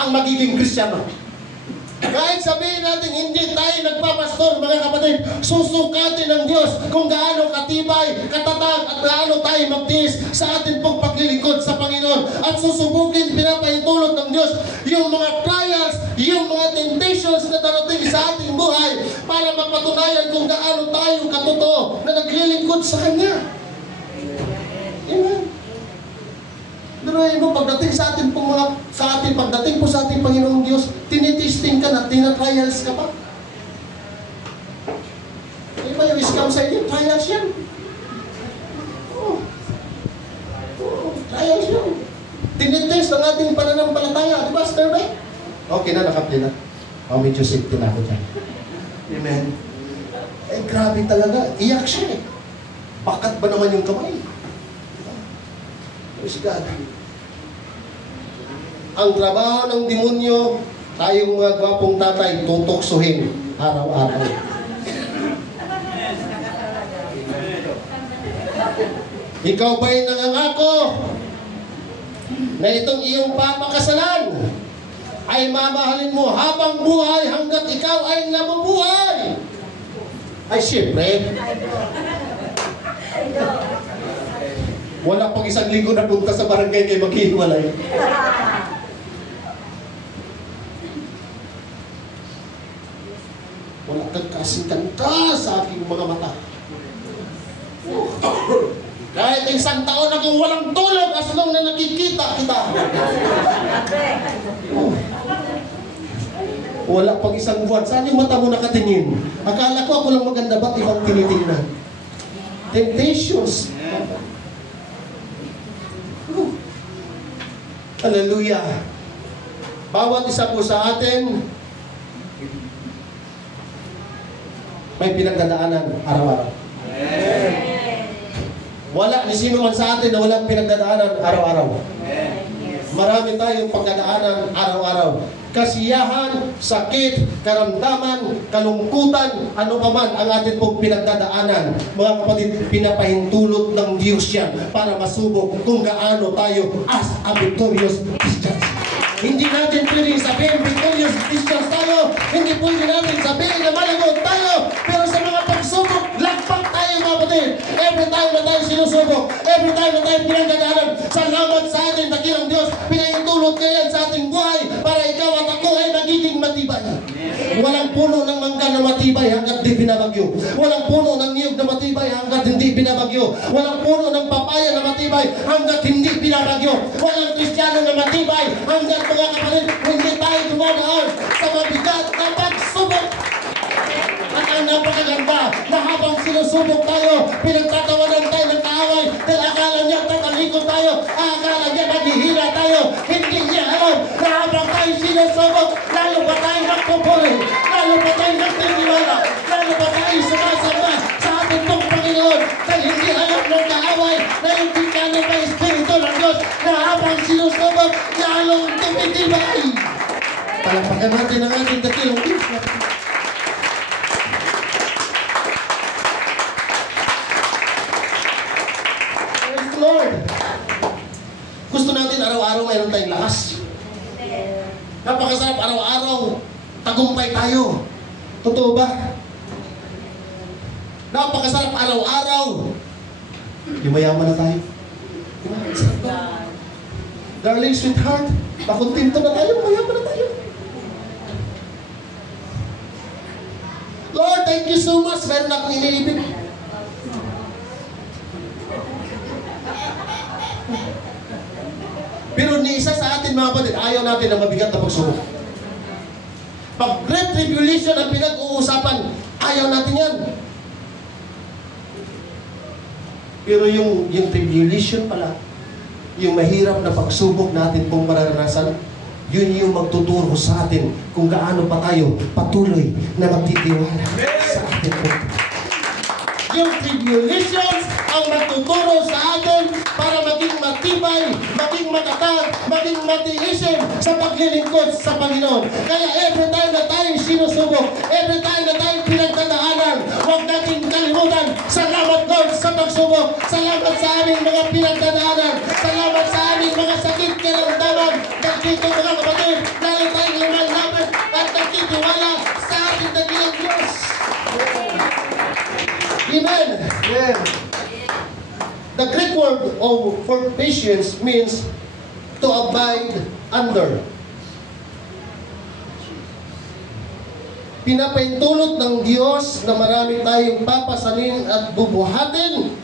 ang magiging Kristiyano. Kahit sabihin natin hindi tayo nagpapastor, mga kapatid, susukatin ng Diyos kung gaano katibay, katatag at gaano tayo magtiis sa ating pong paglilingkod sa Panginoon. At susubukin, pinapahintulot ng Diyos yung mga trials, yung mga temptations na darating sa ating buhay para mapatunayan kung gaano tayo katotoo na naglilingkod sa Kanya. Amen. Pero pagdating sa ating pagdating po sa ating Panginoong Diyos, tinitesting ka na, tinatrials ka pa. Ano ba yung scam sa inyo? Trials yan. Trials yan. Tinitest ang ating pananampalataya. Di ba, Sir Beck? Okay na, nakapli na. Medyo safety na ako dyan. Amen. Grabe talaga. Iyak siya eh. Bakat ba naman yung kamay? Praise God. Ang trabaho ng demonyo, tayong mga gwapong tatay, tutoksuhin araw-araw. Ikaw ba'y nangangako na itong iyong papakasalan ay mamahalin mo habang buhay hanggat ikaw ay nabubuhay? Ay, siyempre. Wala pang isang linggo na punta sa barangay kay maghihiwalay. Wala kang kasing-kanta sa aking mga mata. Kahit isang taon akong walang tulog as long na nakikita kita. Wala pang isang buwan. Saan yung mata mo nakatingin? Akala ko ako lang maganda, ba't ibang tinitingnan? Temptations. Hallelujah. Bawat isa po sa atin may pinagdadaanan araw-araw. Wala ni sino man sa atin na walang pinagdadaanan araw-araw. Marami tayong pagdadaanan araw-araw. Kasiyahan, sakit, karamdaman, kalungkutan, ano pa man ang atin pong pinagdadaanan. Mga kapatid, pinapahintulot ng Diyos yan para masubok kung gaano tayo as a victorious Christians. Hindi natin pwedeng sabihin victorious Christians tayo. Hindi pwede natin sabihin na malagot tayo. Pero sa mga pagsubok, lagpak tayo mga kapatid. Every time na tayo sinusubok, every time na tayo pinagdadaanan, salamat sa atin, dakilang Diyos, pinahintulot kayo sa ating buhay para ikaw at ako ay magiging matibay. Walang puno ng mangga na matibay hanggat di binabagyo. Walang puno ng niyog na matibay hanggat hindi binabagyo. Walang puno ng papaya na matibay hanggat hindi binabagyo. Walang Kristiyano na matibay hanggat mga kapatid hindi tayo dumadaan sa mabigat na pagsubok. At ang napakaganda na habang sinusubok tayo, pinagtatawanan tayo ng kaaway dahil akala niya tatalikod tayo, akala niya naghihila tayo. Hindi niya alam na habang tayo sinusubok, lalo pa tayo nagpupuri, lalo pa tayo nagtitiwala, lalo pa tayo sumasama sa ating pong Panginoon. Dahil hindi alam ng kaaway na hindi ka na may Espiritu ng Diyos na habang sinusubok, lalong tumitibay. Palapakan natin ang ating dakilang Diyos. Lord, gusto natin araw-araw mayroon tayong lakas. Napakasarap araw-araw, tagumpay tayo. Totoo ba? Napakasarap araw-araw, yumayaman na tayo. Darling, sweetheart, pakuntinto na tayo, mayaman na tayo. Lord, thank you so much. Meron akong iniibig. Pero ni isa sa atin mga kapatid, ayaw natin na mabigat na pagsubok. Pag great tribulation ang pinag-uusapan, ayaw natin yan. Pero yung tribulation pala, yung mahirap na pagsubok natin pong mararanasan, yun yung magtuturo sa atin kung gaano pa tayo patuloy na magtitiwala sa atin po. Yung tribulations ang magtuturo sa atin para maging matibay, maging matatag, maging matiisin sa paglilingkod sa Panginoon. Kaya every time na tayo sinusubok, every time na tayo pinagdadaanan, huwag natin kalimutan, salamat Lord sa pagsubok, salamat sa aming mga pinagdadaanan, salamat sa aming mga sakit karamdaman, dito mga kapatid, lalo tayong lumalaban at nagtitiwala sa ating dakilang Diyos. Amen. Amen. The Greek word for patience means to abide under. Pinapaintulot ng Diyos na marami tayong papasanin at bubuhatin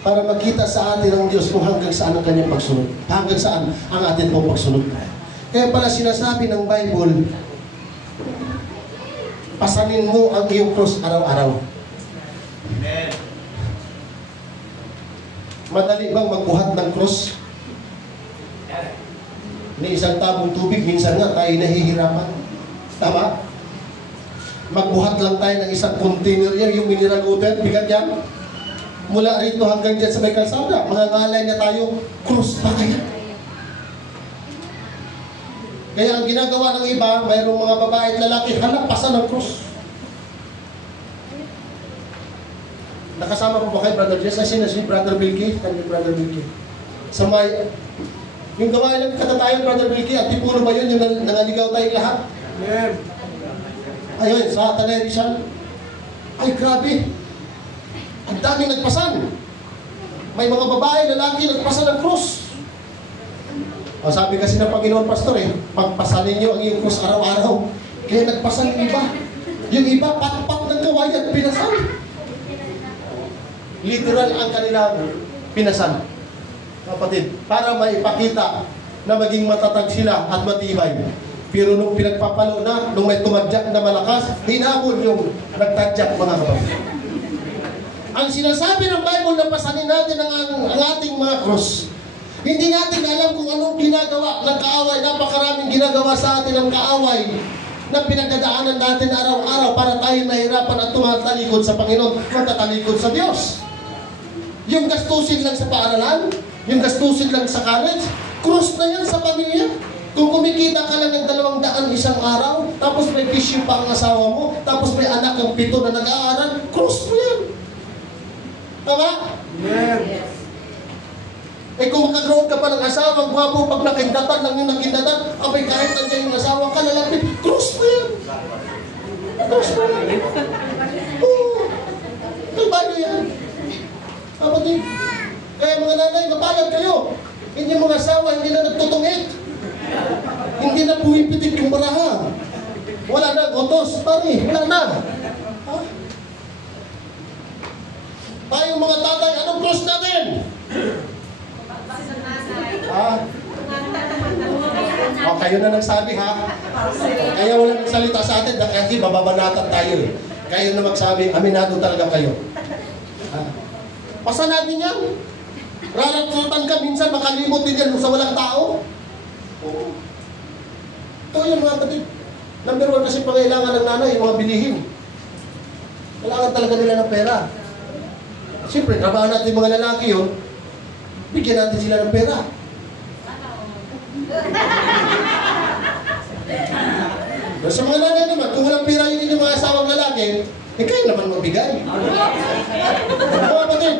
para makita sa atin ang Diyos kung hanggang saan ang kanyang pagsunod. Hanggang saan ang atin pong pagsunod. Kaya pala sinasabi ng Bible, pasanin mo ang iyong cross araw-araw. Amen. Madali bang magbuhat ng cross? Ni isang tabong tubig, minsan nga tayo nahihirapan. Tama? Magbuhat lang tayo ng isang container yan, yung mineral water, bigat yan. Mula rito hanggang dyan sa may kalsada, mangangalay na tayo, cross pa kaya? Kaya ang ginagawa ng iba, mayroong mga babae at lalaki, halapasan ng cross. Nakasama po ba kayo, Brother Jess? Kasi na si Brother Bilky, kami Brother Bilky. Sa may, yung gawain ng katatayan, Brother Bilky, at tipulo ba yun, yung nangaligaw tayo lahat? Amen. Ayun, sa Tanay Rizal. Ay, grabe. Ang daming nagpasan. May mga babae, lalaki, nagpasan ng krus. O, sabi kasi ng Panginoon, Pastor, pagpasanin niyo ang iyong krus araw-araw. Kaya nagpasan yung iba. Yung iba, pat-pat ng kawayan, pinasan. Literal ang kanilang pinasan. Kapatid, para maipakita na maging matatag sila at matibay. Pero nung pinagpapalo na, nung may tumadyak na malakas, hinabol yung nagtadyak mga kapatid. Ang sinasabi ng Bible na pasanin natin ang ating mga cross, hindi natin alam kung anong ginagawa ng kaaway. Napakaraming ginagawa sa atin ng kaaway na pinagdadaanan natin araw-araw para tayo mahirapan at tumatalikod sa Panginoon, matatalikod sa Diyos. Yung gastusin lang sa paaralan, yung gastusin lang sa college, cross na yan sa pamilya. Kung kumikita ka lang ng 200 isang araw, tapos may fishing pa ang asawa mo, tapos may anak ng 7 na nag-aaral, cross mo yan. Tama? Amen. Kung makagroon ka pa ng asawa, gwapo, pag nakindatan lang yung nakindatan, abay kahit nandiyan yung asawa ka, lalapit, cross mo yan. Cross mo yan. Oo. Kalbado yan. Kapatid. Kaya mga nanay, mapalad kayo. Hindi mga asawa, hindi na nagtutungit. Hindi na pumipitik yung baraha. Wala na gotos, pare. Wala na. Ha? Tayong mga tatay, anong cross natin? Ha? O, kayo na nagsabi, ha? Kaya wala nagsalita sa atin kasi bababanatan tayo eh. Kayo na magsabi, aminado talaga kayo. Ha? Pasa natin yan. Rarat-ratan ka, minsan makalimot din yan sa walang tao. Oo. Ito yun mga kapatid. Number 1 kasi pangailangan ng nanay, yung mga bilihin. Kailangan talaga nila ng pera. Siyempre, trabaho natin mga lalaki yun, bigyan natin sila ng pera. Sa mga nanay naman, kung walang pera yun yung mga asawang lalaki, kayo naman magbigay. Mga kapatid,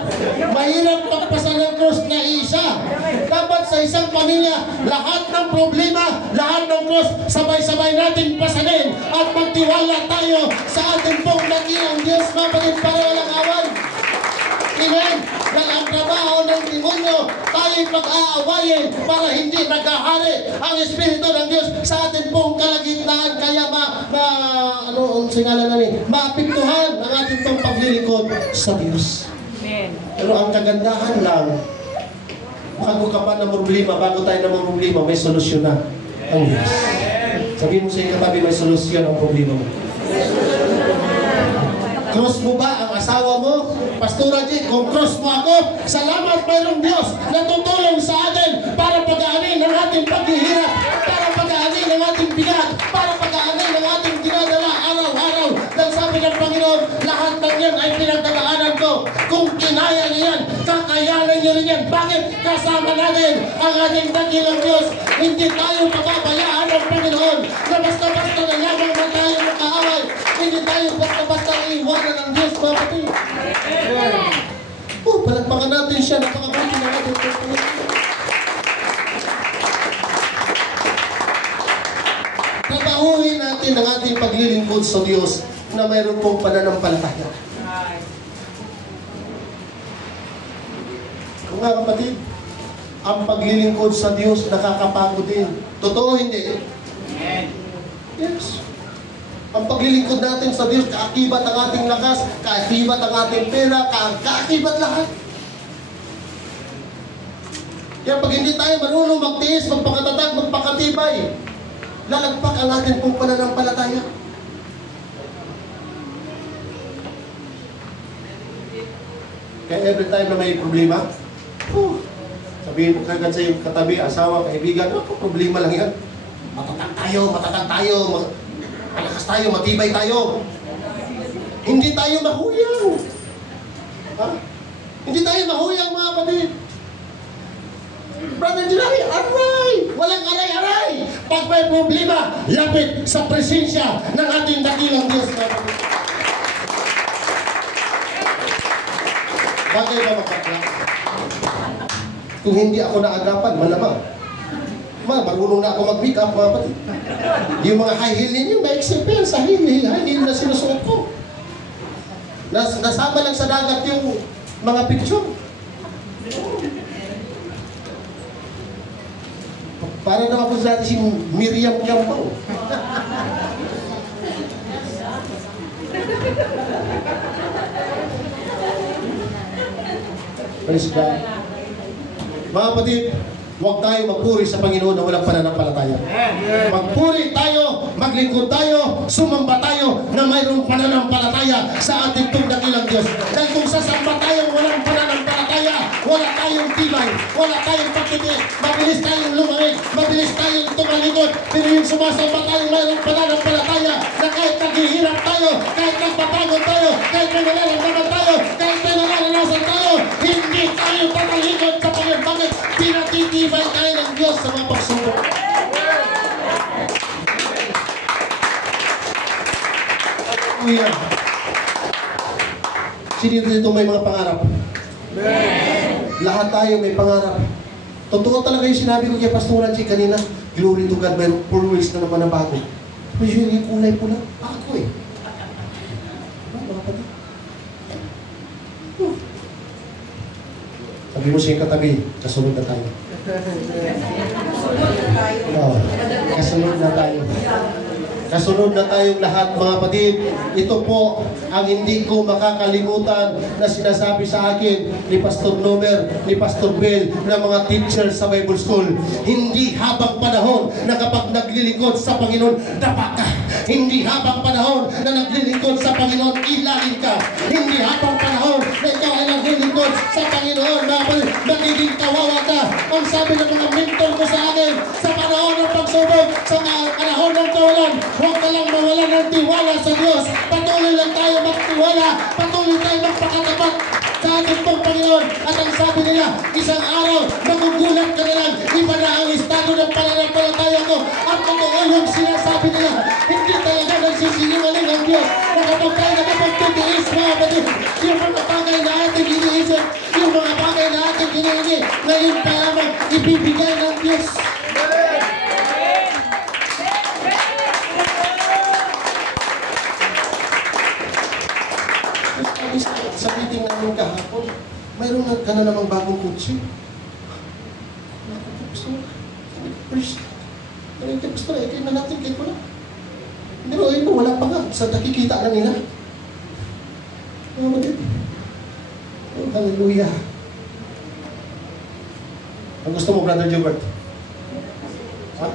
mahirap pagpasan ng cross na isa. Dapat sa isang pamilya, lahat ng problema, lahat ng cross, sabay-sabay natin pasanin at magtiwala tayo sa ating pong dakilang Diyos, mga kapatid, para walang away. Amen. Dahil ang trabaho ng demonyo, tayo'y pag-aawayin para hindi nagkahari ang Espiritu ng Diyos sa ating pong kalagitnaan. Kaya maapektuhan ang ating pong paglilingkod sa Diyos. Amen. Pero ang kagandahan lang, bago ka pa na problema, bago tayo na problema, may solusyon na ang Diyos. Sabihin mo sa iyo katabi, may solusyon ang problema mo. Cross mo ba ang asawa mo? Pastora G, kung cross mo ako, salamat mayroong Diyos na tutulong sa atin para pag-aanin ang ating paghihirap, para pag-aanin ang ating bigat, para pag-aanin ang ating ginagawa araw-araw. Dahil sabi ng Panginoon, lahat ng yan ay pinagdadaanan ko. Kung kinaya niyan, kakayanan niyo rin yan. Bakit? Kasama natin ang ating dakilang Diyos. Hindi tayo pababayaan ng Panginoon na basta-basta na lamang na tayo makaaway. Hindi tayo basta-basta iiwanan ng Diyos, mga kapatid. Palagpakan natin siya, napakabuti na natin. trabahuhin natin ang ating paglilingkod sa Diyos na mayroon pong pananampalataya. Kung nga kapatid, ang paglilingkod sa Diyos nakakapagod din. Totoo hindi? Yes. Ang paglilingkod natin sa Diyos, kaakibat ang ating lakas, kaakibat ang ating pera, kaakibat lahat. Kaya pag hindi tayo marunong magtiis, magpakatatag, magpakatibay, lalagpak ang ating pong pananampalataya. Kaya every time na may problema, sabihin mo kagad sa iyong katabi, asawa, kaibigan, problema lang yan. Matatag tayo, malakas tayo, matibay tayo. Hindi tayo mahuyang. Ha? Hindi tayo mahuyang, mga kapatid. Brother Jerry, aray! Walang aray-aray! Pag may problema, lapit sa presensya ng ating dakilang Diyos. Bagay ba magpakla? Kung hindi ako naagapan, malamang. Marunong na ako mag-pick up, mga kapatid. Yung mga high heel ninyo, may experience sa high heel na sinusuot ko. Nasama lang sa dagat yung mga picture. Para naman po sa atin si Miriam Campbell. Praise God. Mga kapatid, huwag tayo magpuri sa Panginoon na walang pananampalataya. Magpuri tayo, maglingkod tayo, sumamba tayo na mayroong pananampalataya sa ating dakilang Diyos. Dahil kung sasamba tayo walang pananampalataya, wala tayong tibay, wala tayong pagtitiis, mabilis tayong lumamig, mabilis tayong tumalikod. Pero yung sumasamba tayo mayroong pananampalataya na kahit naghihirap tayo, kahit nagpapagod tayo, kahit nangalalamdaman tayo, kahit nangalalasan tayo, hindi tayo tatalikod sa Panginoon. Bakit? Pinatitibay tayo ng Diyos sa mga pagsubok. Hallelujah. Sino dito may mga pangarap? Lahat tayo may pangarap. Totoo talaga yung sinabi ko kay Pastor Angie kanina. Glory to God, may 4 weeks na naman na bago. Pero yung kulay pula, ako eh. Mga kapatid. Sabi mo siya yung katabi, kasunod na tayo. Kasunod na tayo. Kasunod na tayong lahat, mga kapatid. Ito po ang hindi ko makakalimutan na sinasabi sa akin ni Pastor Nomer, ni Pastor Bell, na mga teachers sa Bible School. Hindi habang panahon na kapag naglilingkod sa Panginoon, dapa ka. Hindi habang panahon na naglilingkod sa Panginoon, ilalim ka. Hindi habang panahon na ikaw ay naglilingkod sa Panginoon, mga kapatid, magiging kawawa ka. Ang sabi ng mga mentor ko sa akin, sa panahon ng pagsubok, sa panahon ng kawalan, huwag ka lang mawala ng tiwala sa Diyos. Patuloy lang tayo magtiwala. Patuloy tayo magpakatapat sa ating pong Panginoon. At ang sabi nila, isang araw, magugulat ka na lang, iba na ang estado ng pananampalataya ko. At totoo yung sinasabi nila, hindi talaga nagsisinungaling ang Diyos. Na kapag tayo nakapagtitiis, mga kapatid, yung mga bagay na ating iniisip, yung mga bagay na ating hinihingi, ngayon pa lamang ibibigay ng Diyos. Sa meeting namin kahapon, mayroon ka na namang bagong kutsi. Gusto na, ikaw na natin, kahit wala. Pero ito, wala pa nga. Sa nakikita na nila. Oh, hallelujah. Ang gusto mo, Brother Gilbert? Ha?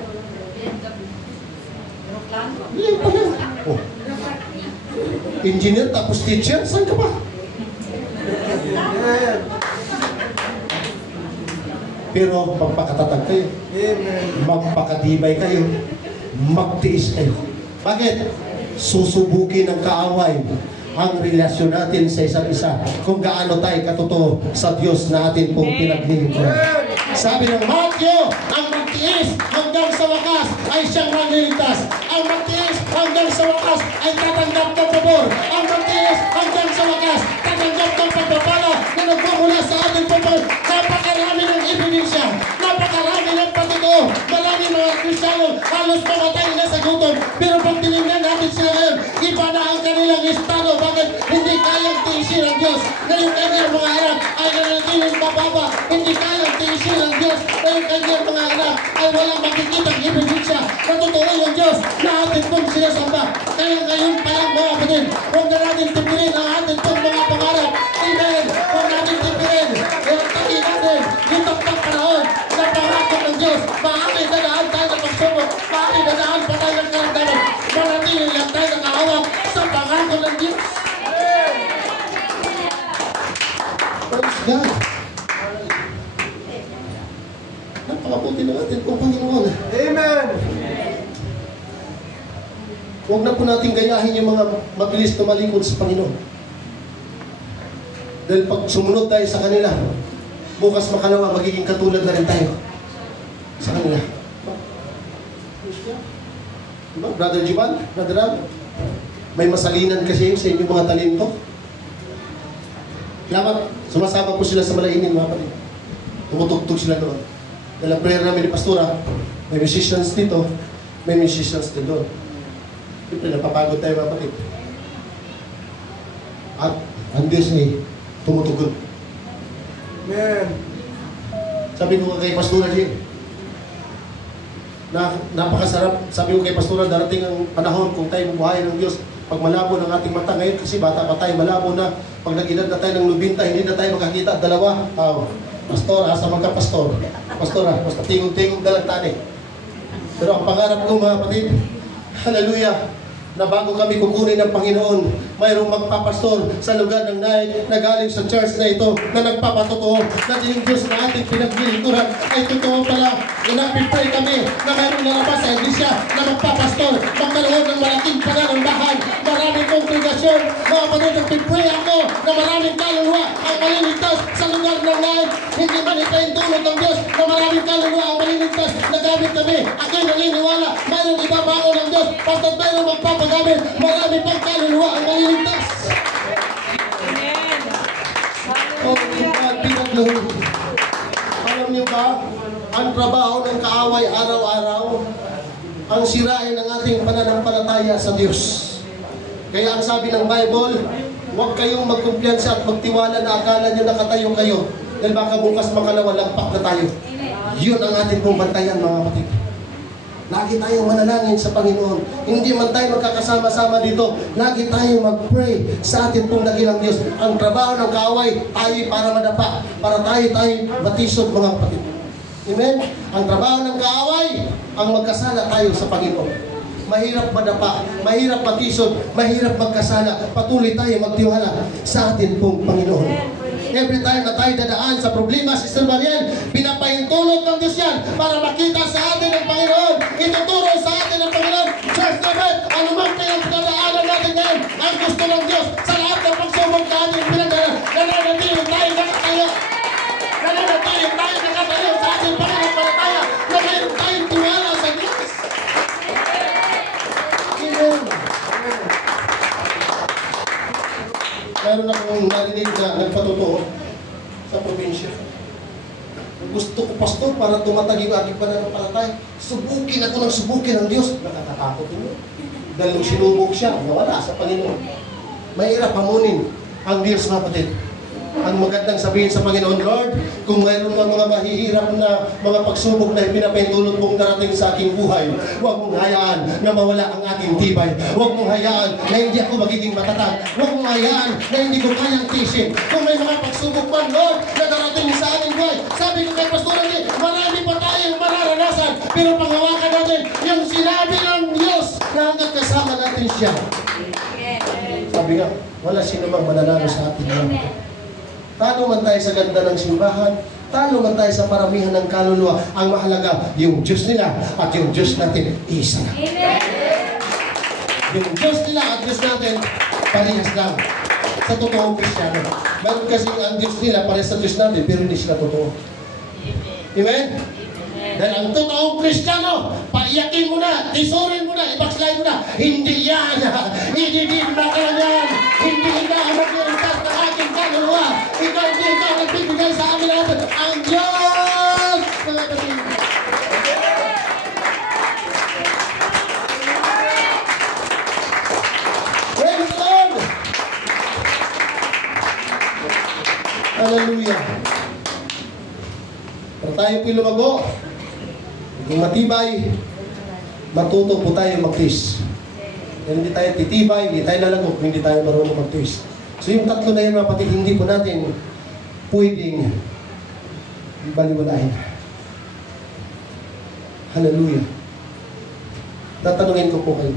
Yan pa lang. Oh. Engineer tapos teacher, saan ka ba? Pero magpakatatag kayo. Magpakatibay kayo. Magtiis kayo. Bakit? Susubukin ng kaaway ang relasyon natin sa isa't isa kung gaano tayo katotoo sa Diyos na atin pong pinaglilingkuran. Sabi ng Matthew, ang magtiis hanggang sa wakas ay siyang magliligtas. Ang magtiis hanggang sa wakas ay tatanggap ng pabor. Ang magtiis hanggang sa wakas tatanggap ng pagpapala na nagmumula sa ating pabor. Napakarami ng ebidensya, Napakarami ng patotoo. Marami mga Kristiyano halos mamatay na sa gutom. Pero pag tinignan natin sila ngayon, iba na ang kanilang estado. Bakit? Hindi kayang tiisin ang Diyos. Ngayon kanyang mga anak ay nanatiling mababa. Hindi kayang tiisin ang Diyos. Ngayon kanyang mga anak ay walang makikitang ebidensya na totoo yung Diyos na atin pong sinasamba. Kaya ngayon pa lang mga kapatid, huwag na natin tipirin ang atin pong mga pangarap. Amen. Huwag natin tipirin. Huwag takin natin yung taktak panahon na pangako ng Diyos. Maaaring dadaan tayo ng pagsubok. Maaaring dadaan pa tayo ng karamdaman. Manatili lang tayo nakahawak sa pangako ng Diyos. Praise God. Napakabuti ng atin kung Panginoon. Amen. Huwag na po natin gayahin yung mga mabilis na malikod sa Panginoon. Dahil pag sumunod tayo sa kanila, bukas makalawa, magiging katulad na rin tayo sa kanila. Diba? Brother Jivan, Brother Ram, may masalinan kasi sa inyong mga talento. Salamat, sumasama po sila sa malainin mga kapatid. Tumutugtog sila doon. Dahil ang prayer namin ni Pastora, may musicians dito, may musicians din doon. Siyempre, napapagod tayo mga kapatid. At ang Diyos ay tumutugon. Amen. Sabi ko kay Pastora Jim, na napakasarap. Sabi ko kay Pastora, darating ang panahon kung tayo bubuhayin ng Diyos. Pag malabo ng ating mata ngayon, kasi bata pa tayo, malabo na. Pag nag-edad na tayo ng 90, hindi na tayo makakita. Dalawa, Pastor, asa magka-pastor. Pastora, basta tingog-tingog na lang tani. Pero ang pangarap ko mga kapatid, hallelujah, na bago kami kukunin ng Panginoon, mayroong magpapastor sa lugar ng Naik na galing sa church na ito na nagpapatotoo na yung Diyos na ating pinaglilingkuran ay totoo pala. Inapipray kami na mayroong lalabas sa iglesia na magpapastor, magkaroon ng malaking pananambahan, maraming kongregasyon. Mga kapatid, nagpipray ako na maraming kaluluwa ang maliligtas sa lugar ng Naik. Hindi man ito yung tulog ng Diyos na maraming kaluluwa ang maliligtas na gamit kami. Ako'y naniniwala, mayroong ibabaon ng Diyos basta't mayroong magpapagamit, marami pang kaluluwa ang maliligtas. Amen. Oh, God, pinagluhod. Alam niyo ba, ang trabaho ng kaaway araw-araw, ang sirain ng ating pananampalataya sa Diyos. Kaya ang sabi ng Bible, huwag kayong magkumpiyansa at magtiwala na akala nyo nakatayo kayo. Dahil baka bukas makalawa, lagpak na tayo. Yun ang ating pong bantayan mga kapatid. Lagi tayong manalangin sa Panginoon. Hindi man tayo magkakasama-sama dito. Lagi tayong mag-pray sa ating pong dakilang Diyos. Ang trabaho ng kaaway ay para madapa. Para tayo matisod mga kapatid. Amen? Ang trabaho ng kaaway, ang magkasala tayo sa Panginoon. Mahirap madapa, mahirap matisod, mahirap magkasala. Patuloy tayo magtiwala sa ating pong Panginoon. Every time na tayo dadaan sa problema, Sister Mariel, pinapahintulot ng Diyos yan para makita sa atin ng Panginoon. Ituturo sa atin ng Panginoon. Church naman, anumang pinagdadaanan natin ngayon, ang gusto ng Diyos sa lahat ng pagsubok na ating pinagdadaanan. Nananatili tayo nakatayo. Nananatili tayo nakatayo sa ating pananampalataya na mayroon tayong tiwala sa Diyos. Amen. Meron akong narinig na nagpatotoo sa probinsya. Gusto ko, Pastor, para tumatag yung aking pananampalataya. Subukin ako ng subukin ng Diyos. Nakakatakot yun. Dahil nung sinubok siya, nawala sa Panginoon. Mahirap hamunin ang Diyos, mga kapatid. Ang magandang sabihin sa Panginoon, Lord, kung mayroon ng mga mahihirap na mga pagsubok na pinapahintulot mong darating sa aking buhay, huwag mong hayaan na mawala ang aking tibay. Huwag mong hayaan na hindi ako magiging matatag. Huwag mong hayaan na hindi ko kayang tisin. Kung may mga pagsubok man, Lord, na darating sa aking buhay, sabi ko kay Pastor Ali, marami pa tayong mararanasan, pero panghawakan natin yung sinabi ng Diyos na hanggang kasama natin siya. Sabi nga, wala sino mang mananalo sa atin ngayon. Talo man tayo sa ganda ng simbahan, talo man tayo sa paramihan ng kaluluwa, ang mahalaga, yung Diyos nila at yung Diyos natin, isa na. Yung Diyos nila at Diyos natin, parehas lang. Sa totoong Kristiyano. Meron kasi ang Diyos nila, parehas sa Diyos natin, pero hindi sila totoo. Amen? Dahil ang totoong Kristiyano, paiyakin mo na, tisurin mo na, i-backslide mo na. Hindi yan. Ididid na ka yan. Hindi na ang mag-iuntas ng aking kaluluwa. Ikaw hindi ka nagbibigay sa amin natin. Ang Diyos! Mga kapatid. Hallelujah. Para tayo po'y lumago, kung matibay, matuto po tayo mag-twist. Hindi tayo titibay, hindi tayo lalago, hindi tayo marunong mag-twist. So yung tatlo na yun, mga kapatid, hindi po natin pwedeng baliwalahin. Hallelujah. Tatanungin ko po kayo,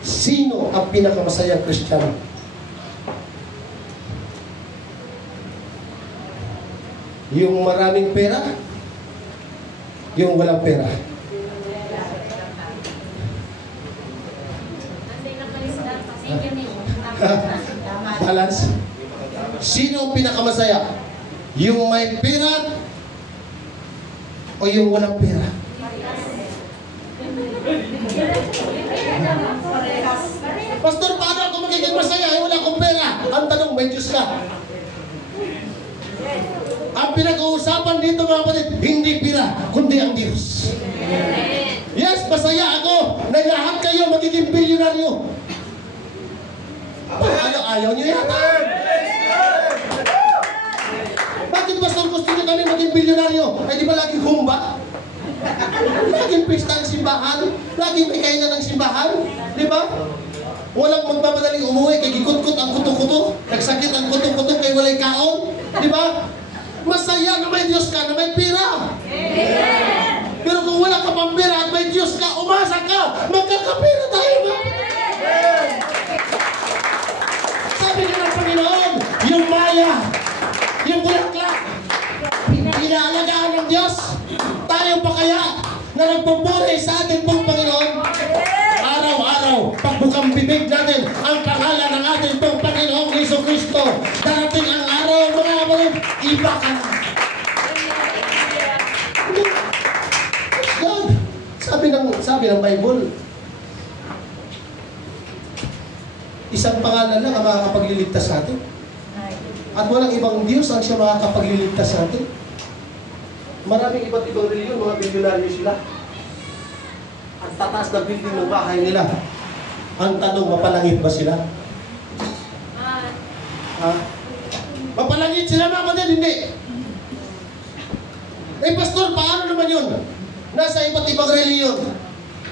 sino ang pinakamasayang Kristiyano? Yung maraming pera? Yung walang pera? Balance? Sino ang pinakamasaya? Yung may pera o yung walang pera? Pastor, paano ako magiging masaya? Wala akong pera. Ang tanong, may Diyos ka. Ang pinag-uusapan dito, mga kapatid, hindi pera, kundi ang Diyos. Yes, masaya ako na lahat kayo magiging bilyonaryo. Paano? Ayaw niyo yata? Bakit, Pastor, gusto niyo kami maging bilyonaryo? Ay di ba laging humba? Laging pista ang simbahan? Laging may kainan ng simbahan? Di ba? Walang magmamadaling umuwi kay gikut-kut ang kuto-kuto. Nagsakit ang kuto-kuto kay walay kaon. Di ba? Masaya na may Diyos ka, na may pera. Pero kung wala ka pang pera at may Diyos ka, umasa ka, magkakapera tayo ba? Sabi nga ng Panginoon, yung maya, yung bulaklak, inaalagaan ng Diyos. Tayo pa kaya na nagpupuri sa ating pong Panginoon? Araw-araw, pagbukang bibig natin ang pangalan ng ating pong Panginoong Jesucristo. Darating ang araw, mga kapatid, iba ka na. God, sabi ng Bible, isang pangalan lang ang makakapagliligtas sa atin. At walang ibang Diyos ang siya makakapagliligtas sa atin. Maraming iba't ibang reliyon, mga bilyonaryo sila. Ang tataas na building ng bahay nila. Ang tanong, mapalangit ba sila? Mapalangit sila, mga kapatid? Hindi. Eh, Pastor, paano naman yun? Nasa iba't ibang reliyon.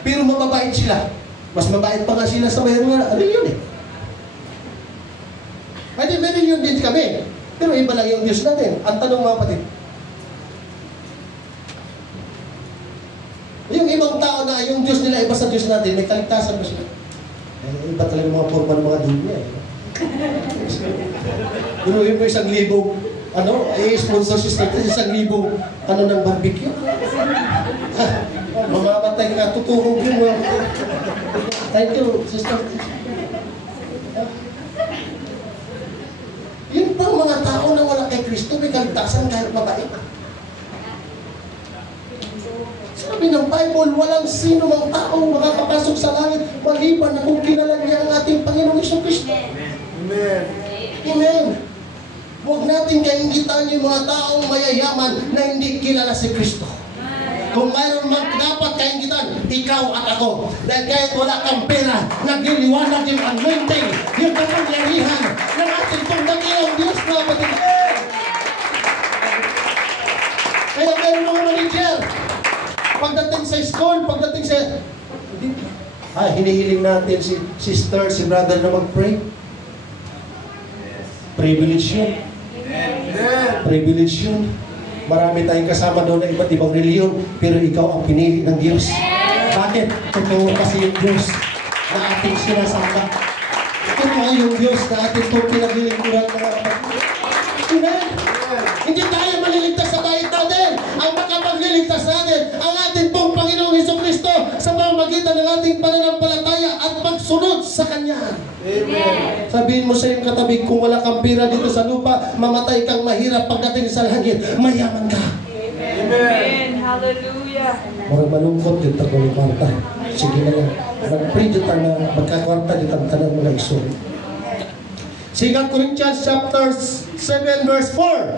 Pero mababait sila. Mas mabait pa nga sila sa mayroong reliyon eh. Ay, may reliyon din kami. Pero iba lang yung Diyos natin. Ang tanong, mga kapatid, yung ibang tao na yung Diyos nila iba sa Diyos natin, may kaligtasan ba sila? Iba talaga mga forma ng mga dunya eh. Pero yun mo 1,000, i-sponsor si Sister 1,000, ng barbecue. Mamamatay ka, tuturog yun. Thank you, Sister. Yun pang mga tao na wala kay Kristo, may kaligtasan kahit mabait. Sabi ng Bible, walang sino mang taong makakapasok sa langit maliban na kung kilala niya ang ating Panginoong Jesucristo. Amen. Amen. Huwag natin kaingitan yung mga taong mayayaman na hindi kilala si Kristo. Kung mayroon man dapat kaingitan, ikaw at ako. Dahil kahit wala kang pera, nagliliwanag yung anointing, yung kapangyarihan ng ating Panginoong Diyos na kapatid. Kaya mayroon mga manager, pagdating sa school, pagdating sa... hinihiling natin si sister, si brother na mag-pray. Privilege yun. Privilege yun. Marami tayong kasama doon na iba't ibang reliyon, pero ikaw ang pinili ng Diyos. Bakit? Totoo kasi yung Diyos na ating sinasamba. Totoo yung Diyos na ating itong pinaglilingkuran mga kapatid. Amen? Hindi tayo maliligtas sa bahay natin. Ang makapagliligtas natin, ang ating pong Panginoong Jesucristo sa pamamagitan ng ating pananampalataya at pagsunod sa Kanya. Amen. Sabihin mo sa iyong katabi, kung wala kang pira dito sa lupa, mamatay kang mahirap pagdating sa langit, mayaman ka. Amen. Hallelujah. Marang malungkot dito ko ni kwarta. Sige na lang. Nag-pray dito na magkakwarta dito ang tanang mga isuri. 2 Corinthians chapter 7 verse 4.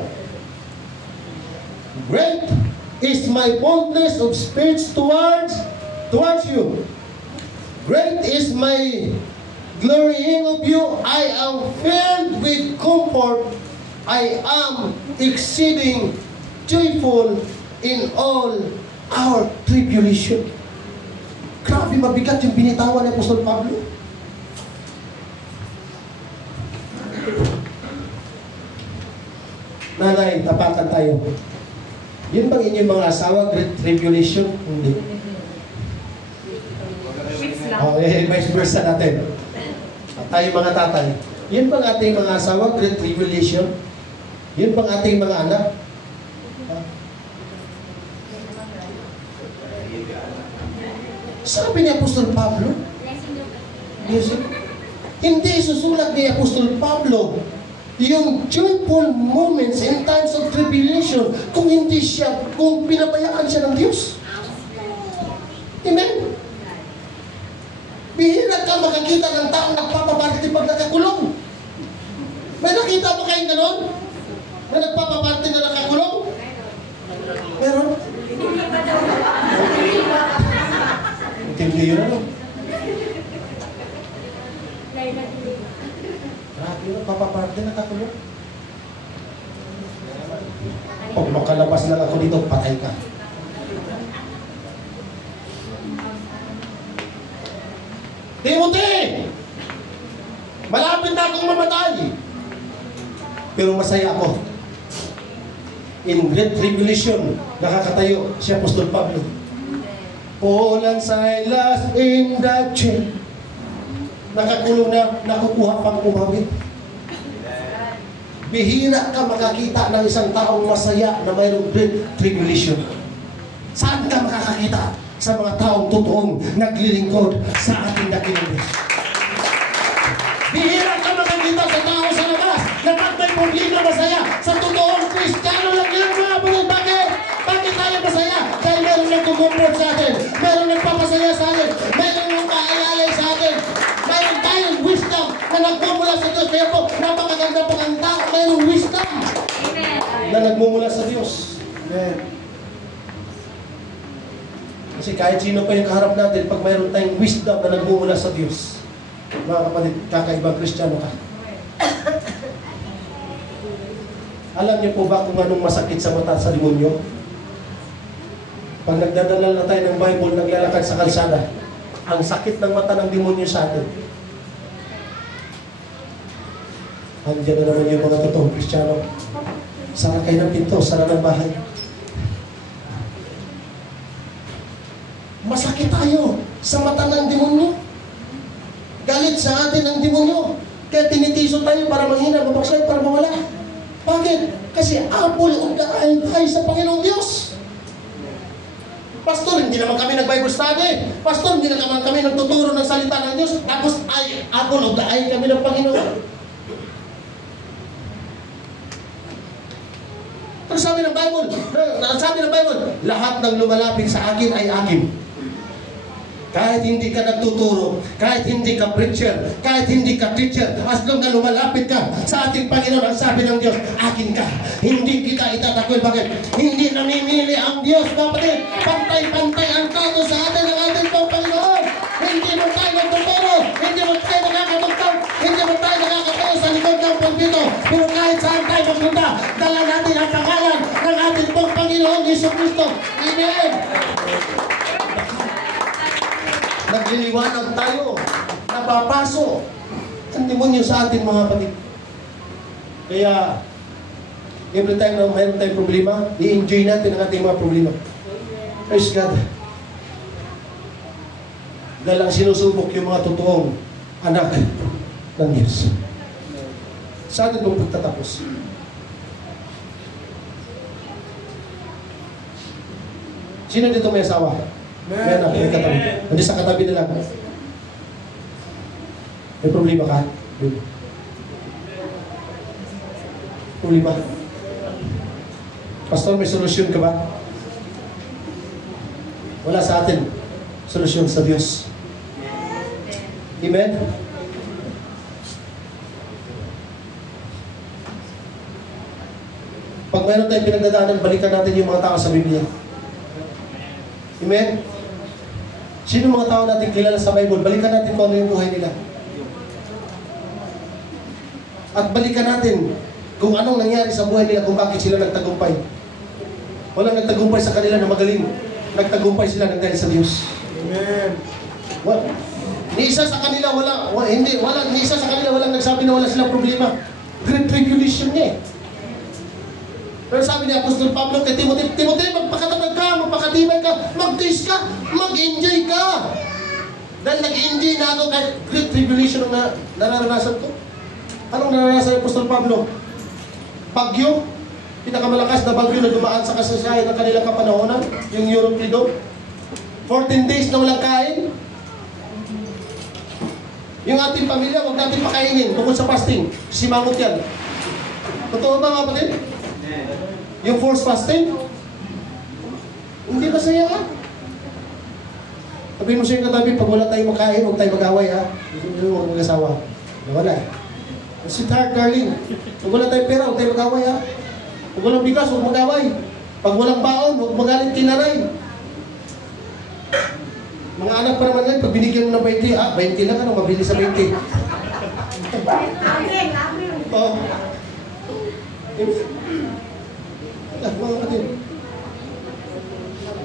Great is my boldness of spirits towards you. Great is my glorying of you. I am filled with comfort I am exceeding joyful in all our tribulation. Grabe, mabigat yung binitawan ni Apostol Pablo. Nanay, tapatan tayo. Yun bang inyong mga asawa, great tribulation? Hindi. Okay, vice versa natin. Tayo mga tatay. Yun bang ating mga asawa, great tribulation? Yun bang ating mga anak? Sabi ni Apostol Pablo, hindi susulat ni Apostol Pablo yung joyful moments in times of tribulation kung hindi siya, kung pinabayaan siya ng Diyos. Amen? Bihira ka makakita ng taong nagpapaparty pag nakakulong. May nakita mo kayong ganon? May nagpapaparty na nakakulong? Meron? Intindi yun ano? Grabe na, papaparty na nakakulong. Pag makalabas lang ako dito, patay ka. Timothy! Malapit na akong mamatay. Pero masaya ako. In great tribulation, nakakatayo si Apostol Pablo. Paul and Silas in the jail. Nakakulong na, nakukuha pang umawit. Bihira ka makakita ng isang taong masaya na mayroong great tribulation. Saan ka makakakita? Sa mga taong totoong naglilingkod sa ating dakilang Diyos. Bihira ka makakita sa tao sa labas na pag may problema masaya. Sa totoong Kristiyano lang yan mga kapatid. Bakit? Bakit tayo masaya? Dahil meron nagkukumport sa atin. Meron nagpapasaya sa atin. Meron nagpaalalay sa atin. Meron tayong wisdom na nagmumula sa Diyos. Kaya po, napakaganda po ang tao. Mayroong wisdom na nagmumula sa Diyos. Amen. Kasi kahit sino pa yung kaharap natin, pag mayroon tayong wisdom na nagmumula sa Diyos, mga kapatid, kakaibang Kristiyano ka. Alam niyo po ba kung anong masakit sa mata sa demonyo? Pag nagdadala na tayo ng Bible, naglalakad sa kalsada, ang sakit ng mata ng demonyo sa atin. Andiyan na naman yung mga totoong Kristiyano. Sara kayo ng pinto, sara ng bahay. Masakit tayo sa mata ng demonyo. Galit sa atin ang demonyo. Kaya tinitiso tayo para manghina, mabaksay, para mawala. Bakit? Kasi apple of the eye tayo sa Panginoong Diyos. Pastor, hindi naman kami nag-Bible study. Pastor, hindi naman kami nagtuturo ng salita ng Diyos. Tapos, apple of the eye kami ng Panginoon. Pero sabi ng Bible, lahat ng lumalapit sa akin ay akin. Kahit hindi ka nagtuturo, kahit hindi ka preacher, kahit hindi ka teacher, as long na lumalapit ka sa ating Panginoon, ang sabi ng Diyos, akin ka. Hindi kita itatakwil. Bakit? Hindi namimili ang Diyos, kapatid. Pantay-pantay ang todo sa atin ng ating Panginoon. Hindi mo tayo nagtuturo, hindi mo tayo nakakatugtog, hindi mo tayo nakakatayo sa likod ng pulpito. Pero kahit saan tayo magpunta, dala natin ang pangalan ng ating Panginoon Jesucristo. Amen. Nagliliwanag tayo, napapaso ang demonyo sa atin mga kapatid. Kaya every time na mayroon tayong problema, i-enjoy natin ang ating mga problema. Praise God. Dahil ang sinusubok yung mga totoong anak ng Diyos. Sa atin kung pagtatapos. Sino dito may asawa? May anak, may katabi. Hindi sa katabi na lang. May problema ka? Problema? Pastor, may solusyon ka ba? Wala sa atin. Solusyon sa Diyos. Amen? Pag mayroon tayong pinagdadaanan, balikan natin yung mga tao sa Biblia. Amen? Sino mga tao natin kilala sa Bible? Balikan natin kung ano yung buhay nila. At balikan natin kung anong nangyari sa buhay nila, kung bakit sila nagtagumpay. Walang nagtagumpay sa kanila na magaling. Nagtagumpay sila ng dahil sa Diyos. Amen. Ni isa sa kanila ni isa sa kanila walang nagsabi na wala silang problema. Great tribulation niya eh. Pero sabi ni Apostol Pablo kay Timothy, magpakatatag ka, magpakatibay ka, mag-taste ka, mag-enjoy ka. Dahil nag-enjoy na ako kahit great tribulation ang nararanasan ko. Anong nararanasan ni Apostol Pablo? Bagyo. Pinakamalakas na bagyo na dumaan sa kasaysayan ng kanilang kapanahonan, yung Euroclydon. 14 days na walang kain. Yung ating pamilya, huwag natin pakainin tungkol sa fasting. Simangot yan. Totoo ba mga kapatid? Yung forced fasting? Hindi masaya ka. Sabihin mo sa yung katabi, pag wala tayong makain, huwag tayong mag-away ha. Huwag mag-asawa. Wala eh. Sweetheart, darling, pag wala tayong pera, huwag tayong mag-away ha. Pag walang bigas, huwag mag-away. Pag walang baon, huwag magalit kinaray. Mga anak pa naman yan, pag binigyan mo ng 20, 20 lang, mabili sa 20. Oh. Mga kapatid,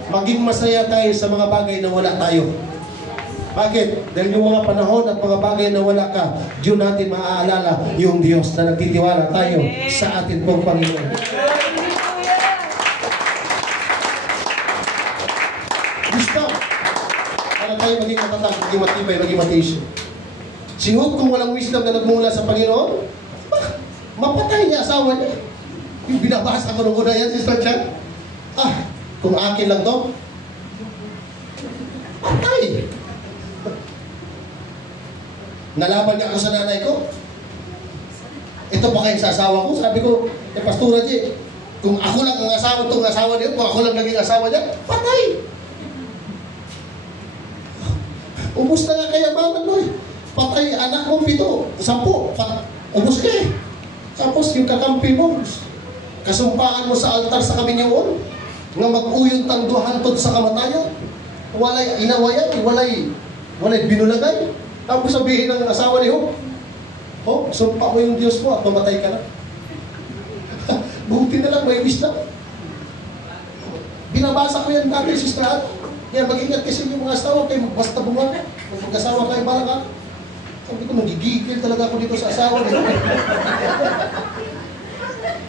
maging masaya tayo sa mga bagay na wala tayo. Bakit? Dahil yung mga panahon at mga bagay na wala ka, diyon natin maaalala yung Diyos na nagtitiwala tayo sa atin pong Panginoon. Gusto, para tayo maging matatag, maging matibay, maging matisyo. Si Job, kung walang wisdom na nagmula sa Panginoon, mapatay niya asawa niya. Yung binabasa ko nung una yan, Sister Chan. Kung akin lang to, patay. Nalaban niya ako sa nanay ko. Ito pa kayo sa asawa ko. Sabi ko, Pastora G, kung ako lang ang asawa itong asawa niyo, kung ako lang naging asawa niya, patay. Ubus na nga kayamanan mo eh. Patay anak mo 7, 10. Ubus ka eh. Tapos yung kakampi mo, kasumpaan mo sa altar sa kaminyoon, nga mag-uyong tangdo hantod sa kamatayan. Walay inawayan, walay binulagay. Tapos sabihin ng asawa niyo, sumpa mo yung Diyos mo at mamatay ka na. Buti na lang, may wisdom. Binabasa ko yan dati, Sister Ann. Kaya mag-ingat kasi yung mga asawa kayo, basta bunga. Kung mag-asawa kayo, parang ka. Sabi ko, magigigil talaga ako dito sa asawa.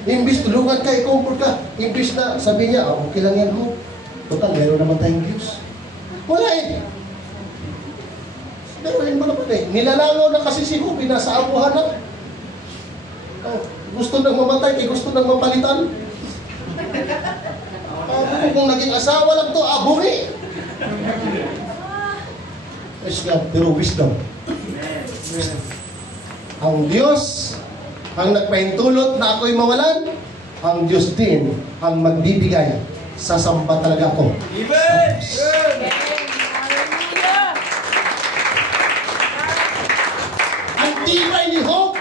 Imbis tulungan ka, i-comfort ka. Imbis na, sabi niya, okay lang yan ho. Total, meron naman tayong Diyos. Wala eh. Meron mo naman eh. Nilalangaw na kasi si Job, nasa abuhan na. Gusto nang mamatay, gusto nang mapalitan. Kung naging asawa lang to, abungi. Yes, God, pero wisdom. Ang Diyos ang nagpahintulot na ako'y mawalan, ang Diyos din ang magbibigay. Sasamba talaga ako. Amen! Ang tibay ni Job.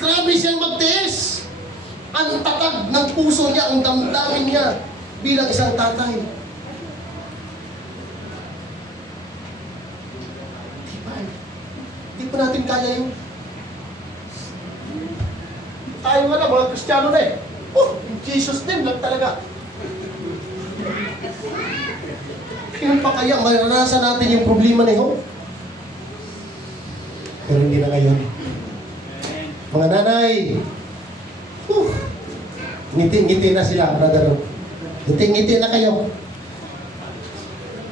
Grabe siyang magtiis. Ang tatag ng puso niya, ang damdamin niya bilang isang tatay. Tibay. Hindi pa natin kaya yun. Tayo nga na, mga Kristiyano na eh. In Jesus' name lang talaga. Kailan pa kaya maranasan natin yung problema ni Job? Pero hindi na ngayon. Mga nanay, ngiti-ngiti na sila, brother. Ngiti-ngiti na kayo.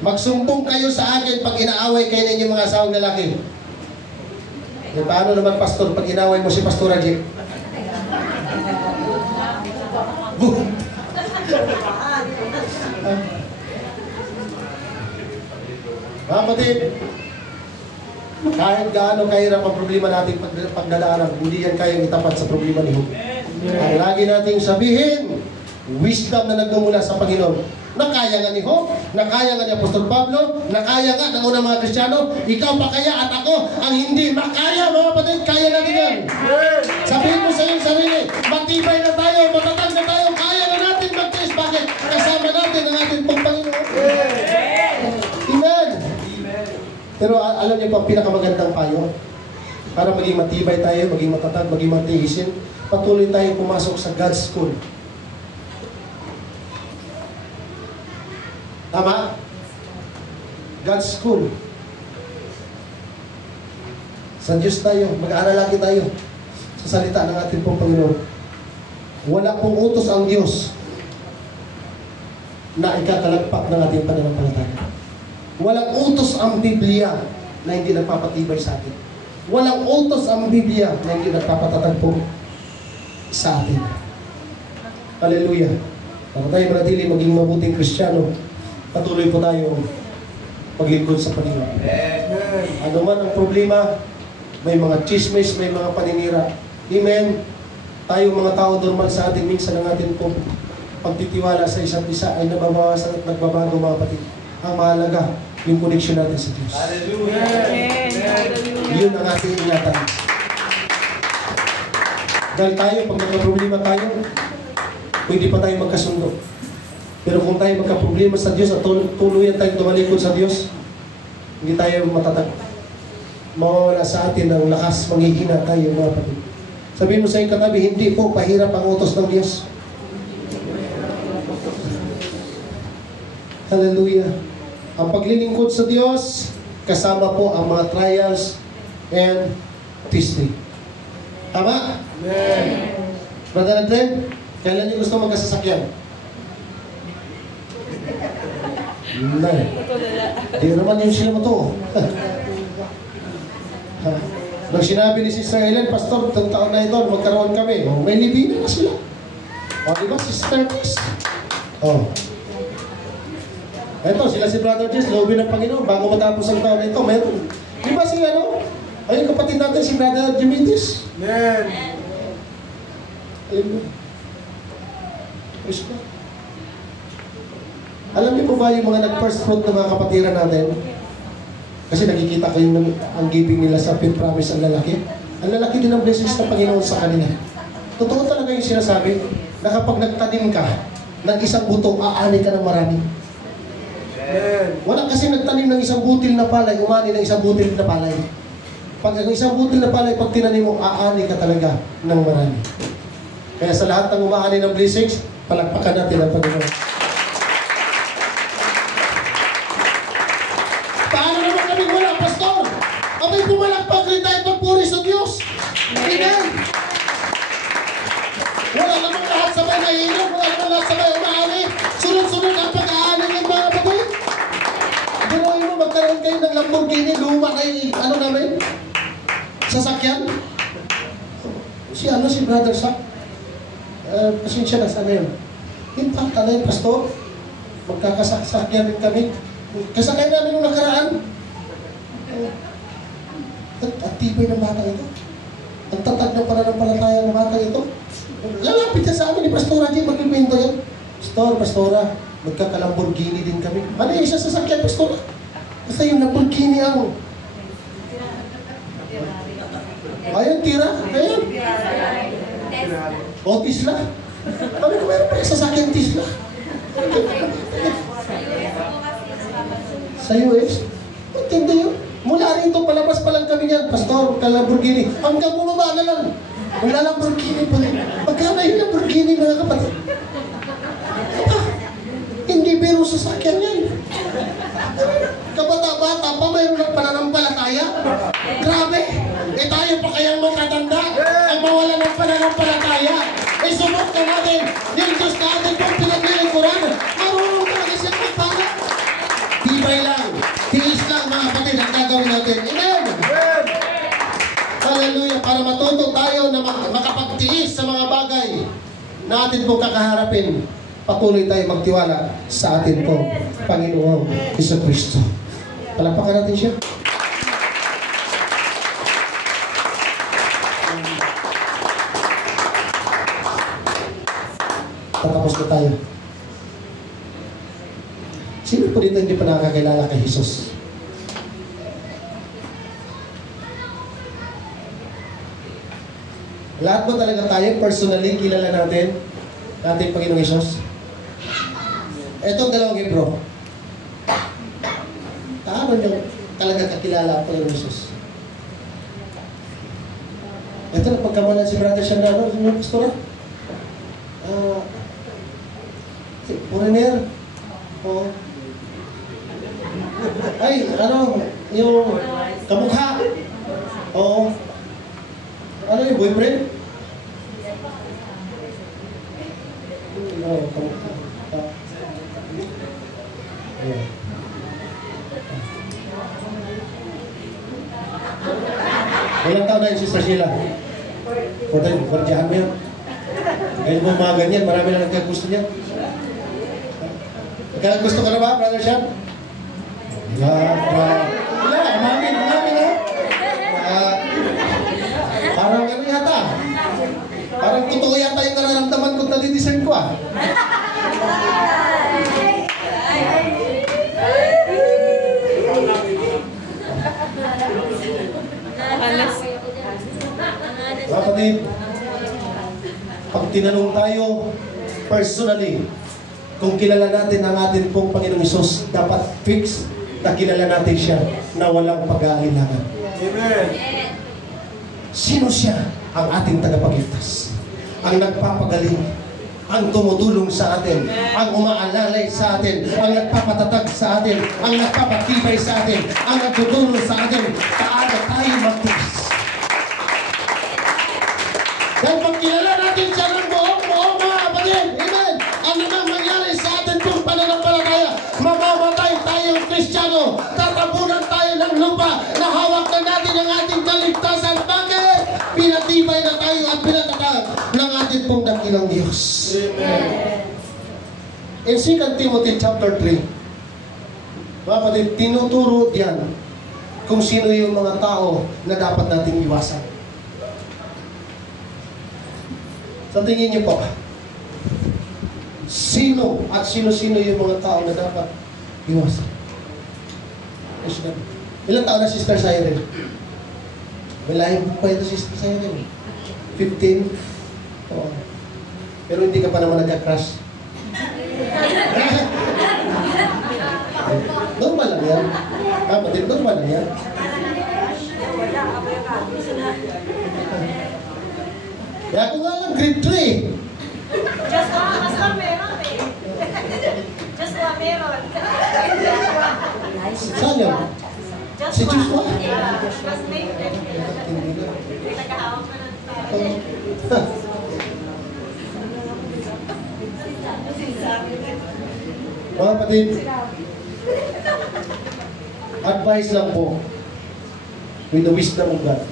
Magsumbong kayo sa akin pag inaaway kayo ng inyong mga asawang lalaki. E paano naman, Pastor, pag inaaway mo si Pastora Jim? Mga kapatid, kahit gaano kahirap ang problema natin pagdadaanan, hindi yan kayang itapat sa problema ni Job. Ang lagi nating sabihin, wisdom na nagmumula sa Panginoon. Nakaya nga ni Job, nakaya nga ni Apostol Pablo, nakaya nga ng unang mga Kristiyano, ikaw pa kaya at ako ang hindi makaya, mga kapatid, kaya natin yan. Sabihin mo sa iyong sarili, matibay na tayo, matatag na tayo, kaya na natin mag-test. Bakit? Kasama natin ang ating pong Panginoon. Amen. Pero alam niyo pa, pinakamagandang payo, para maging matibay tayo, maging matatag, maging matiisin, patuloy tayo pumasok sa God's School. Tama? God's School. Sa Diyos tayo, mag-aaral lagi tayo sa salita ng ating pong Panginoon. Wala pong utos ang Diyos na ikakalagpak ng ating pananampalataya. Walang utos ang Biblia na hindi nagpapatibay sa atin. Walang utos ang Biblia na hindi nagpapatatag po sa atin. Hallelujah. Para tayo manatili maging mabuting Kristiyano, patuloy po tayo maglingkod sa Panginoon. Ano man ang problema, may mga chismis, may mga paninira. Amen. Tayo mga tao normal sa atin, minsan ang atin po pagtitiwala sa isa't isa ay nababawasan at nagbabago mga kapatid. Ang mahalaga, yung connection natin sa Diyos. Hallelujah. Yun ang ating ingatan. Dahil tayo, pag magka-problema tayo, pwede pa tayo magkasundo. Pero kung tayo magka-problema sa Diyos at tuluyan tayong tumalikod sa Diyos, hindi tayo matatag. Mawawala sa atin ang lakas, manghihina tayo mga kapatid. Sabihin mo sa iyong katabi, hindi po pahirap ang utos ng Diyos. Hallelujah. Ang paglilingkod sa Diyos, kasama po ang mga trials and testing. Tama? Amen. Brother Adren, kailan niyo gusto magkasasakyan? Nay. Di naman yung sila mo to. Nung sinabi ni Sister Helen, Pastor, itong taon na ito, magkaroon kami. Oh, may libina na sila. O, diba, Sister Chris? Oh. Ito, sila si Brother Jess, loobin ng Panginoon. Bago matapos ang taon na ito, meron. Diba si ano? Ayun, kapatid natin, si Brother Jimitis. Amen. Ayun mo. Praise God. Alam niyo po ba yung mga nag-first fruit ng mga kapatiran natin? Kasi nakikita kayo ng ang giving nila sa pin-promise ang lalaki. Ang lalaki din ang blessings ng Panginoon sa kanila. Totoo talaga yung sinasabi na kapag nagtanim ka ng isang buto, aani ka ng marami. Amen. Wala kasi nagtanim ng isang butil na palay, umani ng isang butil na palay. Pag ang isang butil na palay, pag tinanim mo, aani ka talaga ng marami. Kaya sa lahat ng umaani ng blessings, palakpakan natin ang Panginoon. Paano naman kami wala, Pastor? Abay pumalakpak rin tayo pagpuri sa Diyos. Amen. Wala naman lahat sabay na hirap, wala naman lahat sabay umaani. Sunod-sunod ang pag-aani ng mga kapatid. Ganoon mo, magkaroon kayo ng Lamborghini, luma na yung ano namin? Sasakyan? Si Brother Sak? Pasensya na, sana yun. Impact, ano yun, Pastor? Magkakasakyan din kami. Kasakay namin nung nakaraan. At tibay ng bata ito. Ang tatag ng pananampalataya ng bata ito. Lalapit ka sa amin ni Pastora G, magpipinto yan. Pastora, magkaka-Lamborghini din kami. Ano yung isa sasakyan, Pastora? Basta yung Lamborghini ang... Ayun, tira. Ayun. O, Tesla. Kami ko meron pa yung sasakyan Tesla. Sa US? Matindi yun. Mula rin ito, palabas pa lang kami yan. Pastor, ka-Lamborghini. Hanggang bumaba na lang. Wala Lamborghini pa rin. Magkana yung Lamborghini, mga kapatid? Hindi biro sasakyan yan. Kabata-bata pa, mayroon ng pananampalataya. Grabe. Tayo pa kayang matatanda ang mawala ng pananampalataya. Subok na natin yung Diyos natin kung pinaglilingkuran. Marunong talaga siya magpala. Tibay lang. Tiis lang, mga kapatid, ang gagawin natin. Amen. Hallelujah. Para matuto tayo na makapagtiis sa mga bagay na atin pong kakaharapin, patuloy tayo magtiwala sa atin pong Panginoong Jesucristo. Palakpakan natin siya. Tatapos na tayo. Sino po dito hindi pa nakakilala kay Jesus? Lahat mo talaga tayo, personally, kilala natin ating Panginoong Jesus? Etong dalawang libro. Paano nyo talaga kakilala ang Panginoong Jesus? Ito na pagkamalan si Brother Sean na ano, yung pastora. Foreigner. Oh. Ay, ano, yung kamukha. Oo. Ano yung boyfriend? Oo, kamukha. Ayan. Ilang taon na yung Sister Sheila? Bardiyahan mo yan. Ngayon mo mga ganyan, marami na nagkagusto niya. Nagkagusto ka na ba, Brother Sean? Umamin na. Parang ano yata. Parang totoo yata yung nararamdaman ko, nadidesign ko ah. Kapatid, pag tinanong tayo personally, kung kilala natin ang ating pong Panginoong Hesus, dapat fix na kilala natin siya na walang pag-aalinlangan. Amen. Sino siya? Ang ating tagapagligtas, ang nagpapagaling, ang tumutulong sa atin, ang umaalalay sa atin, ang nagpapatatag sa atin, ang nagpapatibay sa atin, ang nagtutulong sa atin, paano tayo magtiis. Dahil pag kilala natin siya ng buong mga kapatid, amen, ano nang mangyari sa atin kung pananampalataya, mamamatay tayong Kristiyano, tatabunan tayo ng lupa, nahawak na natin ang ating kaligtasan. Bakit? Pinatibay na tayo at pinatatag ng ating pong dakilang Diyos. Amen. In 2 Timothy chapter 3, mga kapatid, tinuturo diyan kung sino yung mga tao na dapat nating iwasan. Sa tingin niyo po, sino at sino-sino yung mga tao na dapat iwasan? Ilang taon na Sister Siren? Malayo pa ito Sister Siren. 15? Oo. Pero hindi ka pa naman nagka-crush. Normal lang yan. Kapatid, normal lang yan. Kaya ako nga lang, grade 3. Just one meron eh. Just one meron. Saan yun? Si Joshua? Just name it. Nagkahawak ko ng Mga kapatid, advice lang po with the wisdom of God.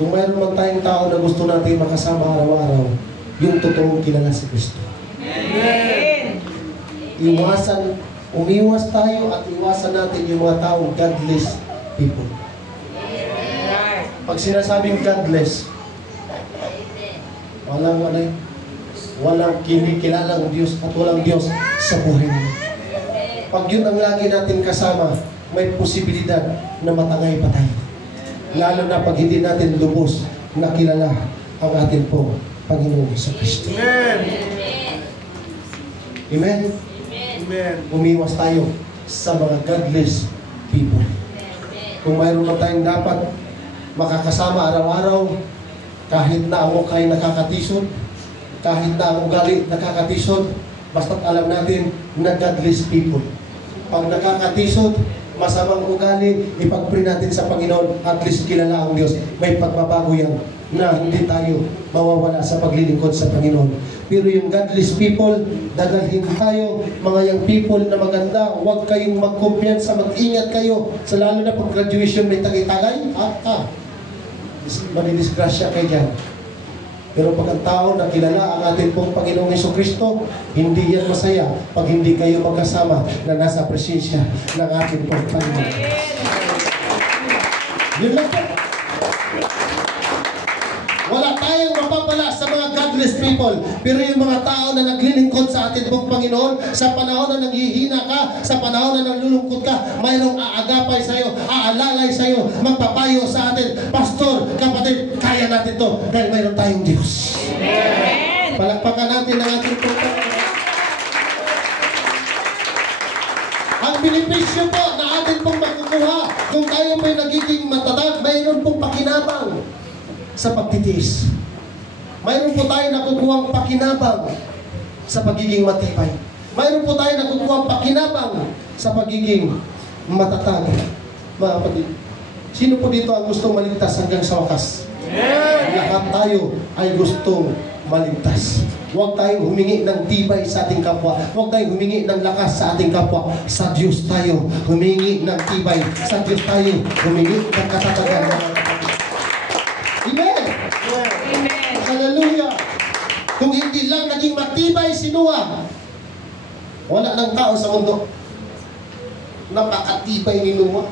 Kung mayroon man tayong tao na gusto natin makasama araw-araw, yung totoong kilala si Kristo. Amen. Umiwas tayo at iwasan natin yung mga taong godless people. Pag sinasabing godless, walang kinikilalang Diyos at walang Diyos sa buhay nila. Pag yun ang lagi natin kasama, may posibilidad na matangay pa tayo. Lalo na pag hindi natin lubos na kilala ang ating po Panginoon sa Kristo. Amen. Amen? Amen. Umiwas tayo sa mga godless people. Kung mayroon na tayong dapat makakasama araw-araw, kahit na ang mukhay nakakatisod, kahit na ang ugali nakakatisod, basta't alam natin na godless people. Pag nakakatisod, masamang ugali, ipag-pray natin sa Panginoon, at least kilala ang Diyos. May pagbabago yan na hindi tayo mawawala sa paglilingkod sa Panginoon. Pero yung godless people, dadalhin tayo, mga young people na maganda, huwag kayong magkumpiyansa, mag-ingat kayo. Sa lalo na pag graduation may tagay-tagay, manidisgrasya kayo dyan. Pero pag ang tao na kilala ang ating pong Panginoong Jesucristo, hindi yan masaya pag hindi kayo magkasama na nasa presensya ng ating pong Panginoon. Yun lang po. Wala tayong mapapala sa mga godless people. Pero yung mga tao na naglilingkod sa ating pong Panginoon, sa panahon na nanghihina ka, sa panahon na nanlulungkot ka, mayroong aagapay sa'yo, aalalay sa'yo, magpapayo sa atin. Pastor, kapatid, kaya natin to dahil mayroon tayong Diyos. Amen. Palakpakan natin ang ating pong Panginoon. Ang benepisyo po na atin pong makukuha kung tayo po'y nagiging matatag, mayroon pong pakinabang. sa pagtitiis. Mayroon po tayo nakukuhang pakinabang sa pagiging matibay. Mayroon po tayo nakukuhang pakinabang sa pagiging matatag. Mga kapatid, sino po dito ang gustong maligtas hanggang sa wakas? Lahat tayo ay gustong maligtas. Huwag tayong humingi ng tibay sa ating kapwa. Huwag tayong humingi ng lakas sa ating kapwa. Sa Diyos tayo humingi ng tibay. Sa Diyos tayo humingi ng katatagan. Amen! Amen. Hallelujah! Kung hindi lang naging matibay si Noah, wala ng tao sa mundo. Napakatibay ni Noah.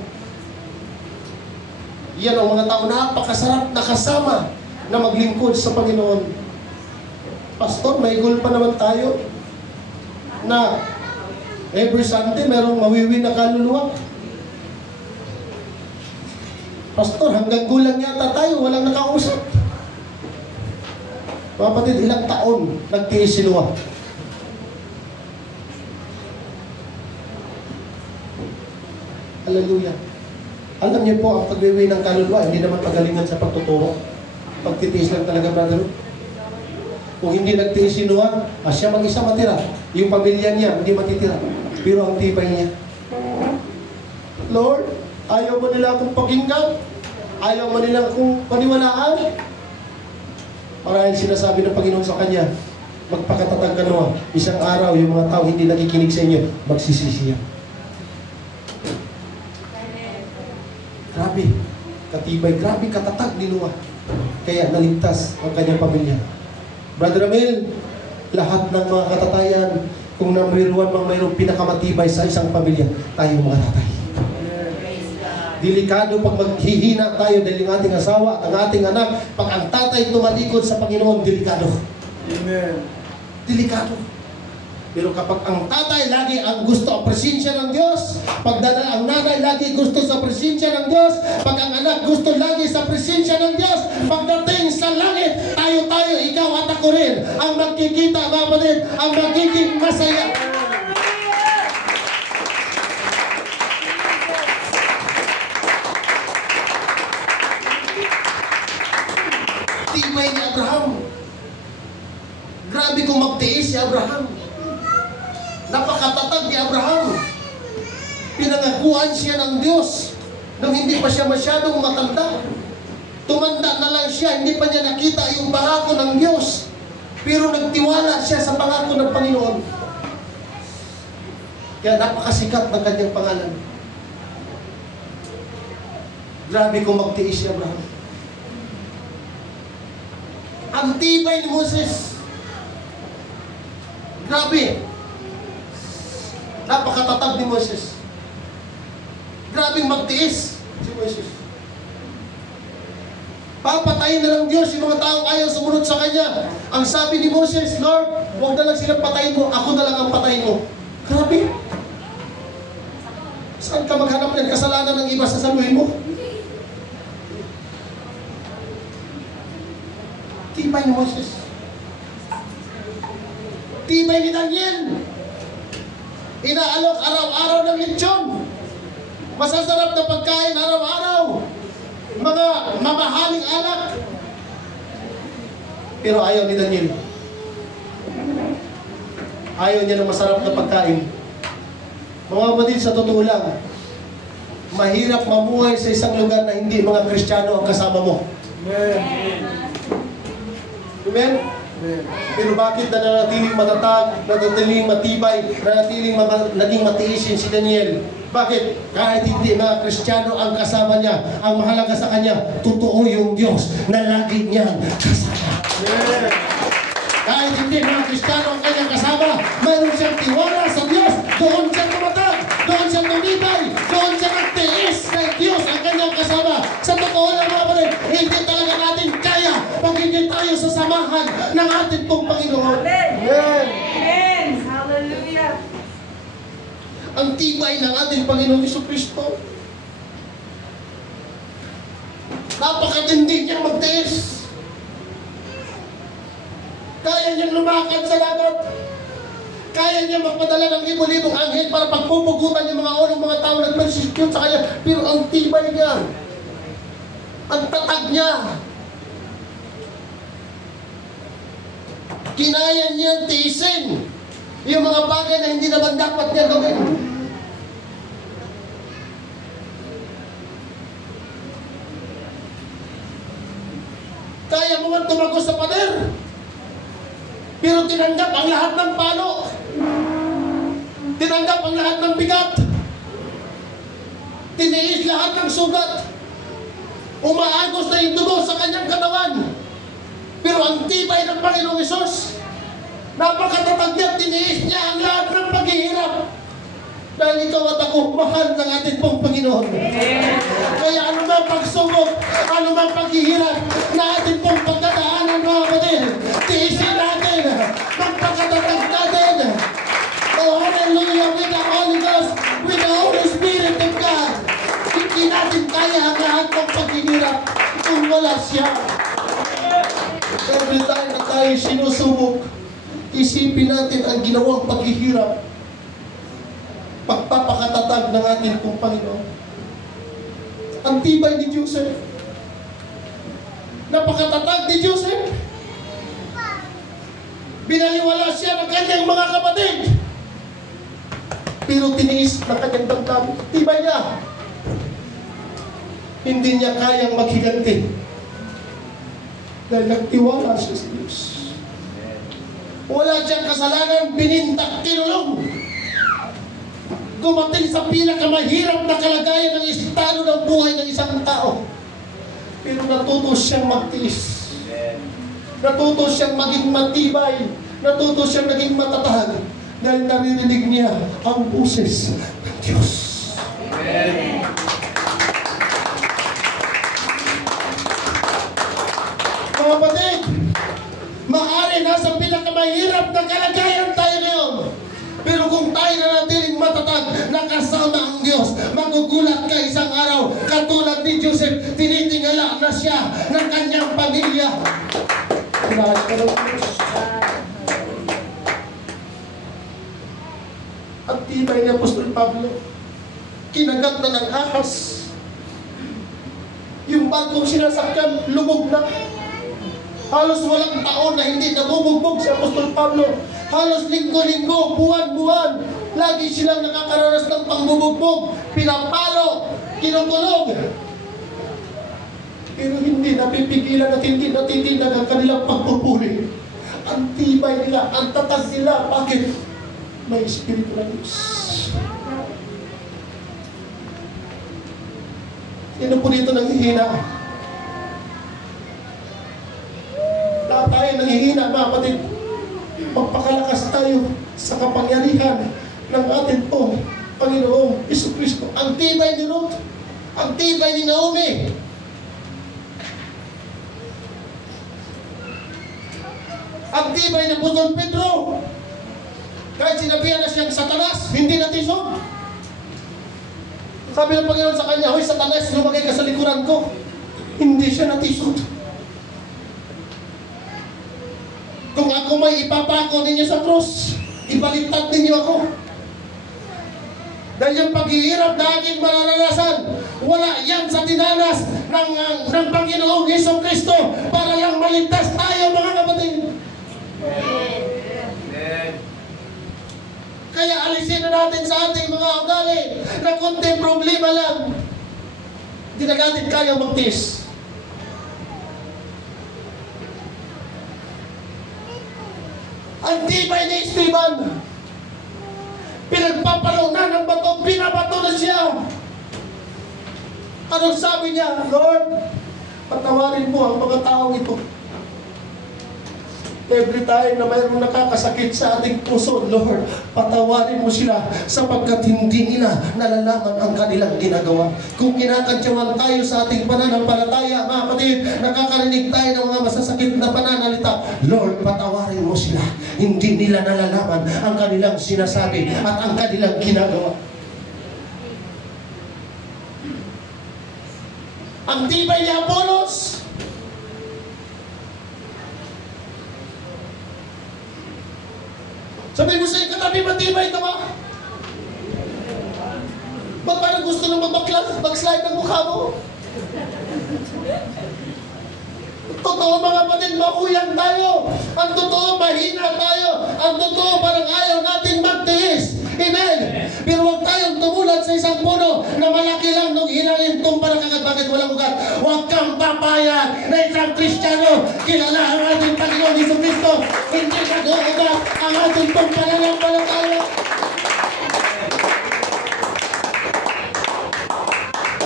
Yan ang mga tao napakasarap na kasama na maglingkod sa Panginoon. Pastor, may goal pa naman tayo na every Sunday merong mawiwin na kaluluwa. Pastor, hanggang gulang yata tayo, walang nakausap. Mga kapatid, ilang taon nagtiis si Noah? Hallelujah. Alam niyo po, ang pagwiwi ng kaluluwa, hindi naman pagalingan sa pagtuturo. Pagtitiis lang talaga, brother. Kung hindi nagtiis si Noah, siya mag-isa matira. Yung pamilya niya, hindi matitira. Pero ang tibay niya, Lord, ayaw mo nila akong pakinggan. Ayaw mo nila akong paniwalaan. Marahil sinasabi ng Panginoon sa kanya, magpakatatag ka Noah. Isang araw, yung mga tao hindi nakikinig sa inyo, magsisisiya. Grabe, katibay, grabe katatag ni Noah. Kaya naligtas ang kanyang pamilya. Brother Amel, lahat ng mga katatayan, kung mayroong pinakamatibay sa isang pamilya, tayo mga tatay. Delikado pag maghihina tayo dahil ang ating asawa at ang ating anak, pag ang tatay tumalikod sa Panginoon, delikado. Amen. Delikado. Pero kapag ang tatay lagi ang gusto ang presensya ng Diyos, pag ang nanay lagi gusto sa presensya ng Diyos, pag ang anak gusto lagi sa presensya ng Diyos, pagdating sa langit, tayo, ikaw at ako rin, ang magkikita, mga kapatid, ang magiging masaya. Tibay ni Abraham. Grabe kung magtiis si Abraham. Napakatatag ni Abraham. Pinangakuan siya ng Diyos nung hindi pa siya masyadong matanda. Tumanda na lang siya, hindi pa niya nakita yung pangako ng Diyos. Pero nagtiwala siya sa pangako ng Panginoon. Kaya napakasikat ng kanyang pangalan. Grabe kung magtiis si Abraham. Ang tibay ni Moses. Grabe. Napakatatag ni Moses. Grabing magtiis si Moses. Papatayin na ng Diyos yung mga taong ayaw sumunod sa Kanya. Ang sabi ni Moses, Lord, huwag na lang silang patayin mo, ako na lang ang patayin mo. Grabe. Saan ka maghanap ng kasalanan ng iba sa saluhin mo? Tibay ni Moses. Tibay ni Daniel. Inaalok araw-araw ng lechon. Masasarap na pagkain araw-araw. Mga mamahaling alak. Pero ayaw ni Daniel. Ayaw niya ng masarap na pagkain. Mga kapatid, sa totoo lang, mahirap mamuhay sa isang lugar na hindi mga Kristiyano ang kasama mo. Amen. Amen? Pero bakit na nanatiling matatag, nanatiling matibay, nanatiling naging matiisin si Daniel? Bakit? Kahit hindi mga Kristiyano ang kasama niya, ang mahalaga sa kanya, totoo yung Diyos na lagi niyang kasama. Kahit hindi mga Kristiyano ang kanyang kasama, mayroon siyang tiwala sa Diyos, doon siya tumatag, doon siya tumibay, doon siya nagtiis na Diyos ang kanyang kasama. Sa totoo lang mga kapatid, hindi talaga natin kaya pag hindi tayo sa samahan ng ating pong Panginoon. Amen. Amen. Hallelujah. Ang tibay ng ating Panginoon Jesucristo. Napakatindi niyang magtiis. Kaya niyang lumakad sa dagat. Kaya niya magpadala ng libo-libong anghel para pagpupugutan yung mga unang mga tao nag-persecute sa kanya. Pero ang tibay niya, ang tatag niya, Kinaya niya tiisin yung mga bagay na hindi naman dapat niya gawin. Kaya mo man tumagos sa pader, pero tinanggap ang lahat ng palo. Tinanggap ang lahat ng bigat. Tiniis lahat ng sugat. Umaagos na yung dugo sa kanyang katawan. Pero ang tibay ng Panginoong Hesus, napakatatag niya, tiniis niya ang lahat ng paghihirap. Dahil ikaw at ako, mahal ng ating pong Panginoon. Kaya ano mang pagsubok, ano mang paghihirap na ating pong pagdadaanan, mga kapatid, tiisin natin, magpakatatag natin. Oh, hallelujah, with the Holy Ghost, with the Holy Spirit of God. Hindi natin kaya ang lahat ng paghihirap kung wala siya. Every time na tayo sinusubok, isipin natin ang ginawang paghihirap, pagpapakatatag ng ating pong Panginoon. Ang tibay ni Joseph. Napakatatag ni Joseph. Binaliwala siya ng kanyang mga kapatid. Pero tiniis ng kanyang damdamin. Tibay niya. Hindi niya kayang maghiganti. Dahil nagtiwala siya sa Diyos. Wala siyang kasalanan, binintak, tinulong. Dumating sa pinakamahirap na kalagayan ng estado ng buhay ng isang tao. Pero natuto siyang magtiis. Natuto siyang maging matibay. Natuto siyang naging matatag. Dahil naririnig niya ang boses ng Diyos. Amen. Mga kapatid, maaari nasa pinakamahirap na kalagayan tayo ngayon. Pero kung tayo na natin matatag, nakasama ang Diyos, magugulat ka isang araw, katulad ni Joseph, tinitingala na siya ng kanyang pamilya. Kailangan ka ng Diyos. At tibay ni Apostol Pablo, kinagat na ng ahas. Yung bagong sinasakyan, lubog na. Halos walang taon na hindi nabubugbog si Apostol Pablo. Halos linggo-linggo, buwan-buwan, lagi silang nakakaranas ng pangbubugbog, pinapalo, kinukulog. Pero hindi napipigilan at hindi natitindag ang kanilang pagpupuri. Ang tibay nila, ang tatag nila. Bakit? May Espiritu ng Diyos. Sino po dito nanghihina? Lahat tayo nanghihina, mga kapatid. Magpakalakas tayo sa kapangyarihan ng ating pong Panginoong Jesucristo. Ang tibay ni Ruth, ang tibay ni Naomi. Ang tibay ni Apostol Pedro. Kahit sinabihan na siyang Satanas, hindi natisod. Sabi ng Panginoon sa kanya, "Hoy Satanas, lumagay ka sa likuran ko." Hindi siya natisod. Kung ako may ipapako ninyo sa krus, ibaliktad ninyo ako. Dahil yung paghihirap na aking mararanasan, wala yan sa tinanas ng Panginoong Jesucristo para lang maligtas tayo, mga kapatid. Kaya alisin na natin sa ating mga ugali na konting problema lang. Hindi na natin kaya magtiis. Ang tibay ni Esteban, pinagpapalo na ng bato, pinabato na siya. Anong sabi niya? "Lord, patawarin mo ang mga taong ito." Every time na mayroong nakakasakit sa ating puso, Lord, patawarin mo sila sapagkat hindi nila nalalaman ang kanilang ginagawa. Kung kinakantyawan tayo sa ating pananampalataya, mga kapatid, nakakarinig tayo ng mga masasakit na pananalita, Lord, patawarin mo sila. Hindi nila nalalaman ang kanilang sinasabi at ang kanilang ginagawa. Ang tibay ni Apolos, sabi mo sa'yo, katabi, matibay ka ba? Ba't parang gusto nang backslide ng mukha mo? Totoo mga kapatid, mauyang tayo. Ang totoo, mahina tayo. Ang totoo, parang ayaw nating magtiis. Amen. Pero huwag tayong tumulad sa isang puno na malaki lang nung hinangin parang kagad. Bakit walang ugat? Huwag kang papayag na isang Kristiyano. Kilala ang ating Panginoon Hesus Kristo. Hindi nag-uugat ang ating pananampalataya.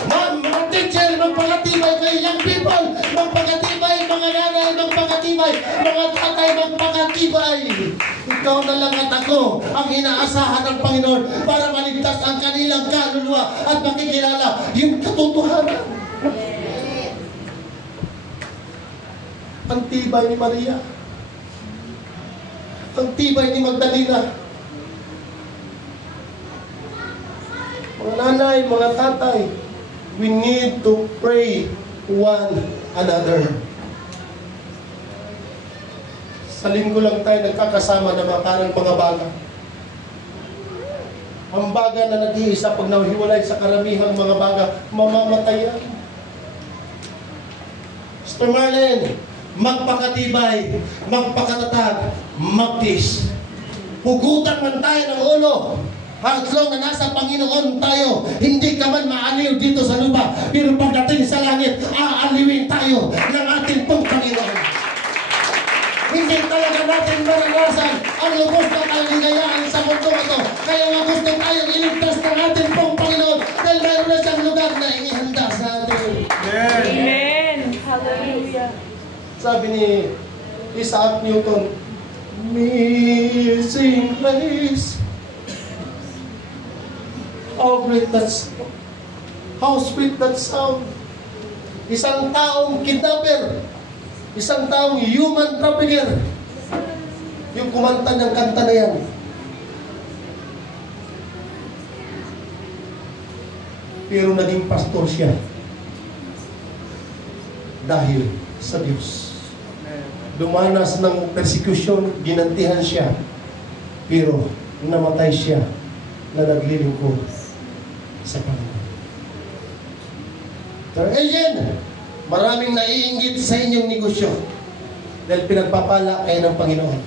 Mga teacher, magpakatibay kayo. Young people, magpakatibay. Mga nanay, magpakatibay. Mga tatay, magpakatibay. Ikaw na lang at ako ang inaasahan ng Panginoon para maligtas ang kanilang kaluluwa at makikilala yung katotohanan. Ang tibay ni Maria. Ang tibay ni Magdalena. Mga nanay, mga tatay, we need to pray one another. Sa linggo lang tayo nagkakasama na parang mga baga. Ang baga na nag-iisa pag nahiwalay sa karamihang mga baga, mamamatay yan. Mr. Marlene, magpakatibay, magpakatatag, magtis. Hugutan man tayo ng ulo. Hanggang na nasa Panginoon tayo, hindi ka man maaliw dito sa lupa, pero pagdating sa langit, aaliwin tayo ng ating pong Panginoon. Hindi talaga natin maranasan ang lubos na kaligayaan sa mundo ito. Kaya nga gusto tayong iligtas ng ating pong Panginoon dahil mayroon na siyang lugar na inihanda sa atin. Amen. Hallelujah. Sabi ni Isaac Newton, missing place. How great that sound. How sweet that sound. Isang taong kidnapper. Isang taong human trafficker. Yung kumanta ng kanta na yan. Pero naging pastor siya. Dahil sa Diyos. Dumanas ng persecution, ginantihan siya. Pero namatay siya na naglilingkod sa Panginoon. Sir Agent, maraming naiinggit sa inyong negosyo dahil pinagpapala kayo ng Panginoon.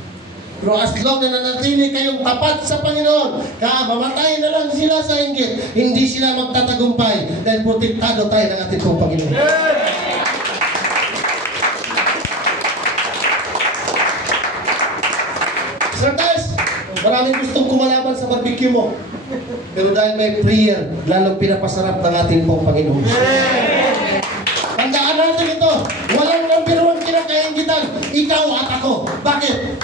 Pero as long na nanatili kayong tapat sa Panginoon, mamatay na lang sila sa inggit, hindi sila magtatagumpay dahil protektado tayo ng ating pong Panginoon. Sir Tess, maraming gustong kumalaban sa barbecue mo. Pero dahil may prayer, lalong pinapasarap ng ating pong Panginoon. Tandaan natin ito, walang nambiruang kinakaingitan, ikaw at ako. Bakit?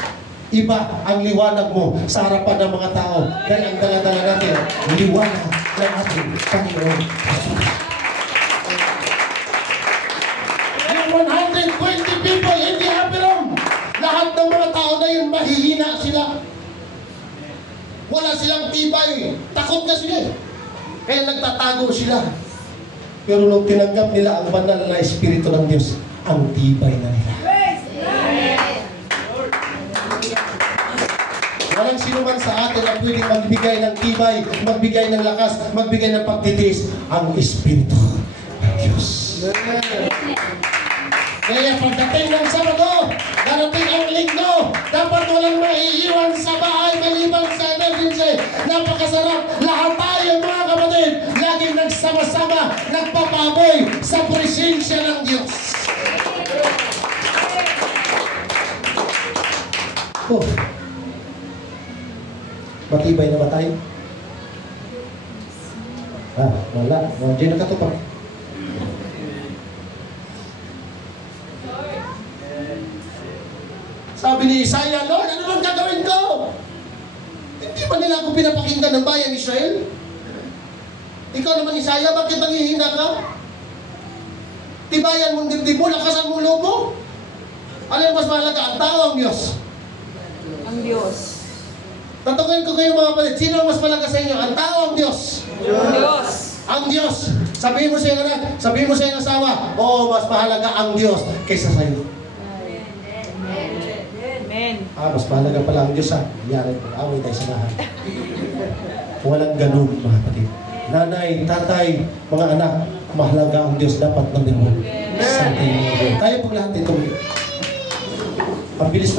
Iba ang liwanag mo sa harapan ng mga tao. Dahil ang dala-dala natin, liwanag ng ating Panginoon. Yung 120 people, hindi happy-rom. Lahat ng mga tao na yun, mahihina sila. Wala silang tibay. Takot na sila. Kaya nagtatago sila. Pero nung tinanggap nila ang banal na Espiritu ng Diyos, ang tibay na nila. Walang sino man sa atin ang pwedeng magbigay ng tibay, magbigay ng lakas, magbigay ng pagtitiis, ang Espiritu ng Diyos. Kaya pagdating ng Sabado, darating ang Linggo, dapat walang maiiwan sa bahay maliban sa emergency. Napakasarap. Lahat tayo mga kapatid, laging nagsama-sama, nagpapaboy sa presensya ng Diyos. Oh. Matibay na ba tayo? Wala. Diyan nakatupak. Sabi ni Isaiah, Lord, ano bang gagawin ko? Hindi ba nila ako pinapakinggan ng bayang Israel? Ikaw naman, Isaiah, bakit nanghihina ka? Tibayan mong dibdib mo, lakasan mong loob mo. Ano yung mas mahalaga? Ang tao, ang Diyos. Ang Diyos. Tatungin ko kayo mga kapatid, sino ang mas mahalaga sa inyo? Ang tao, ang Diyos. Ang Diyos. Ang Diyos. Sabihin mo sa iyong anak, sabihin mo sa iyong asawa, mas mahalaga ang Diyos kaysa sa iyo. Amen. Mas mahalaga pala ang Diyos, Yari, away tayo sa lahat. Walang ganun, mga kapatid. Nanay, tatay, mga anak, mahalaga ang Diyos, dapat number 1. sa ating Tayo pong lahat ito. Ang bilis na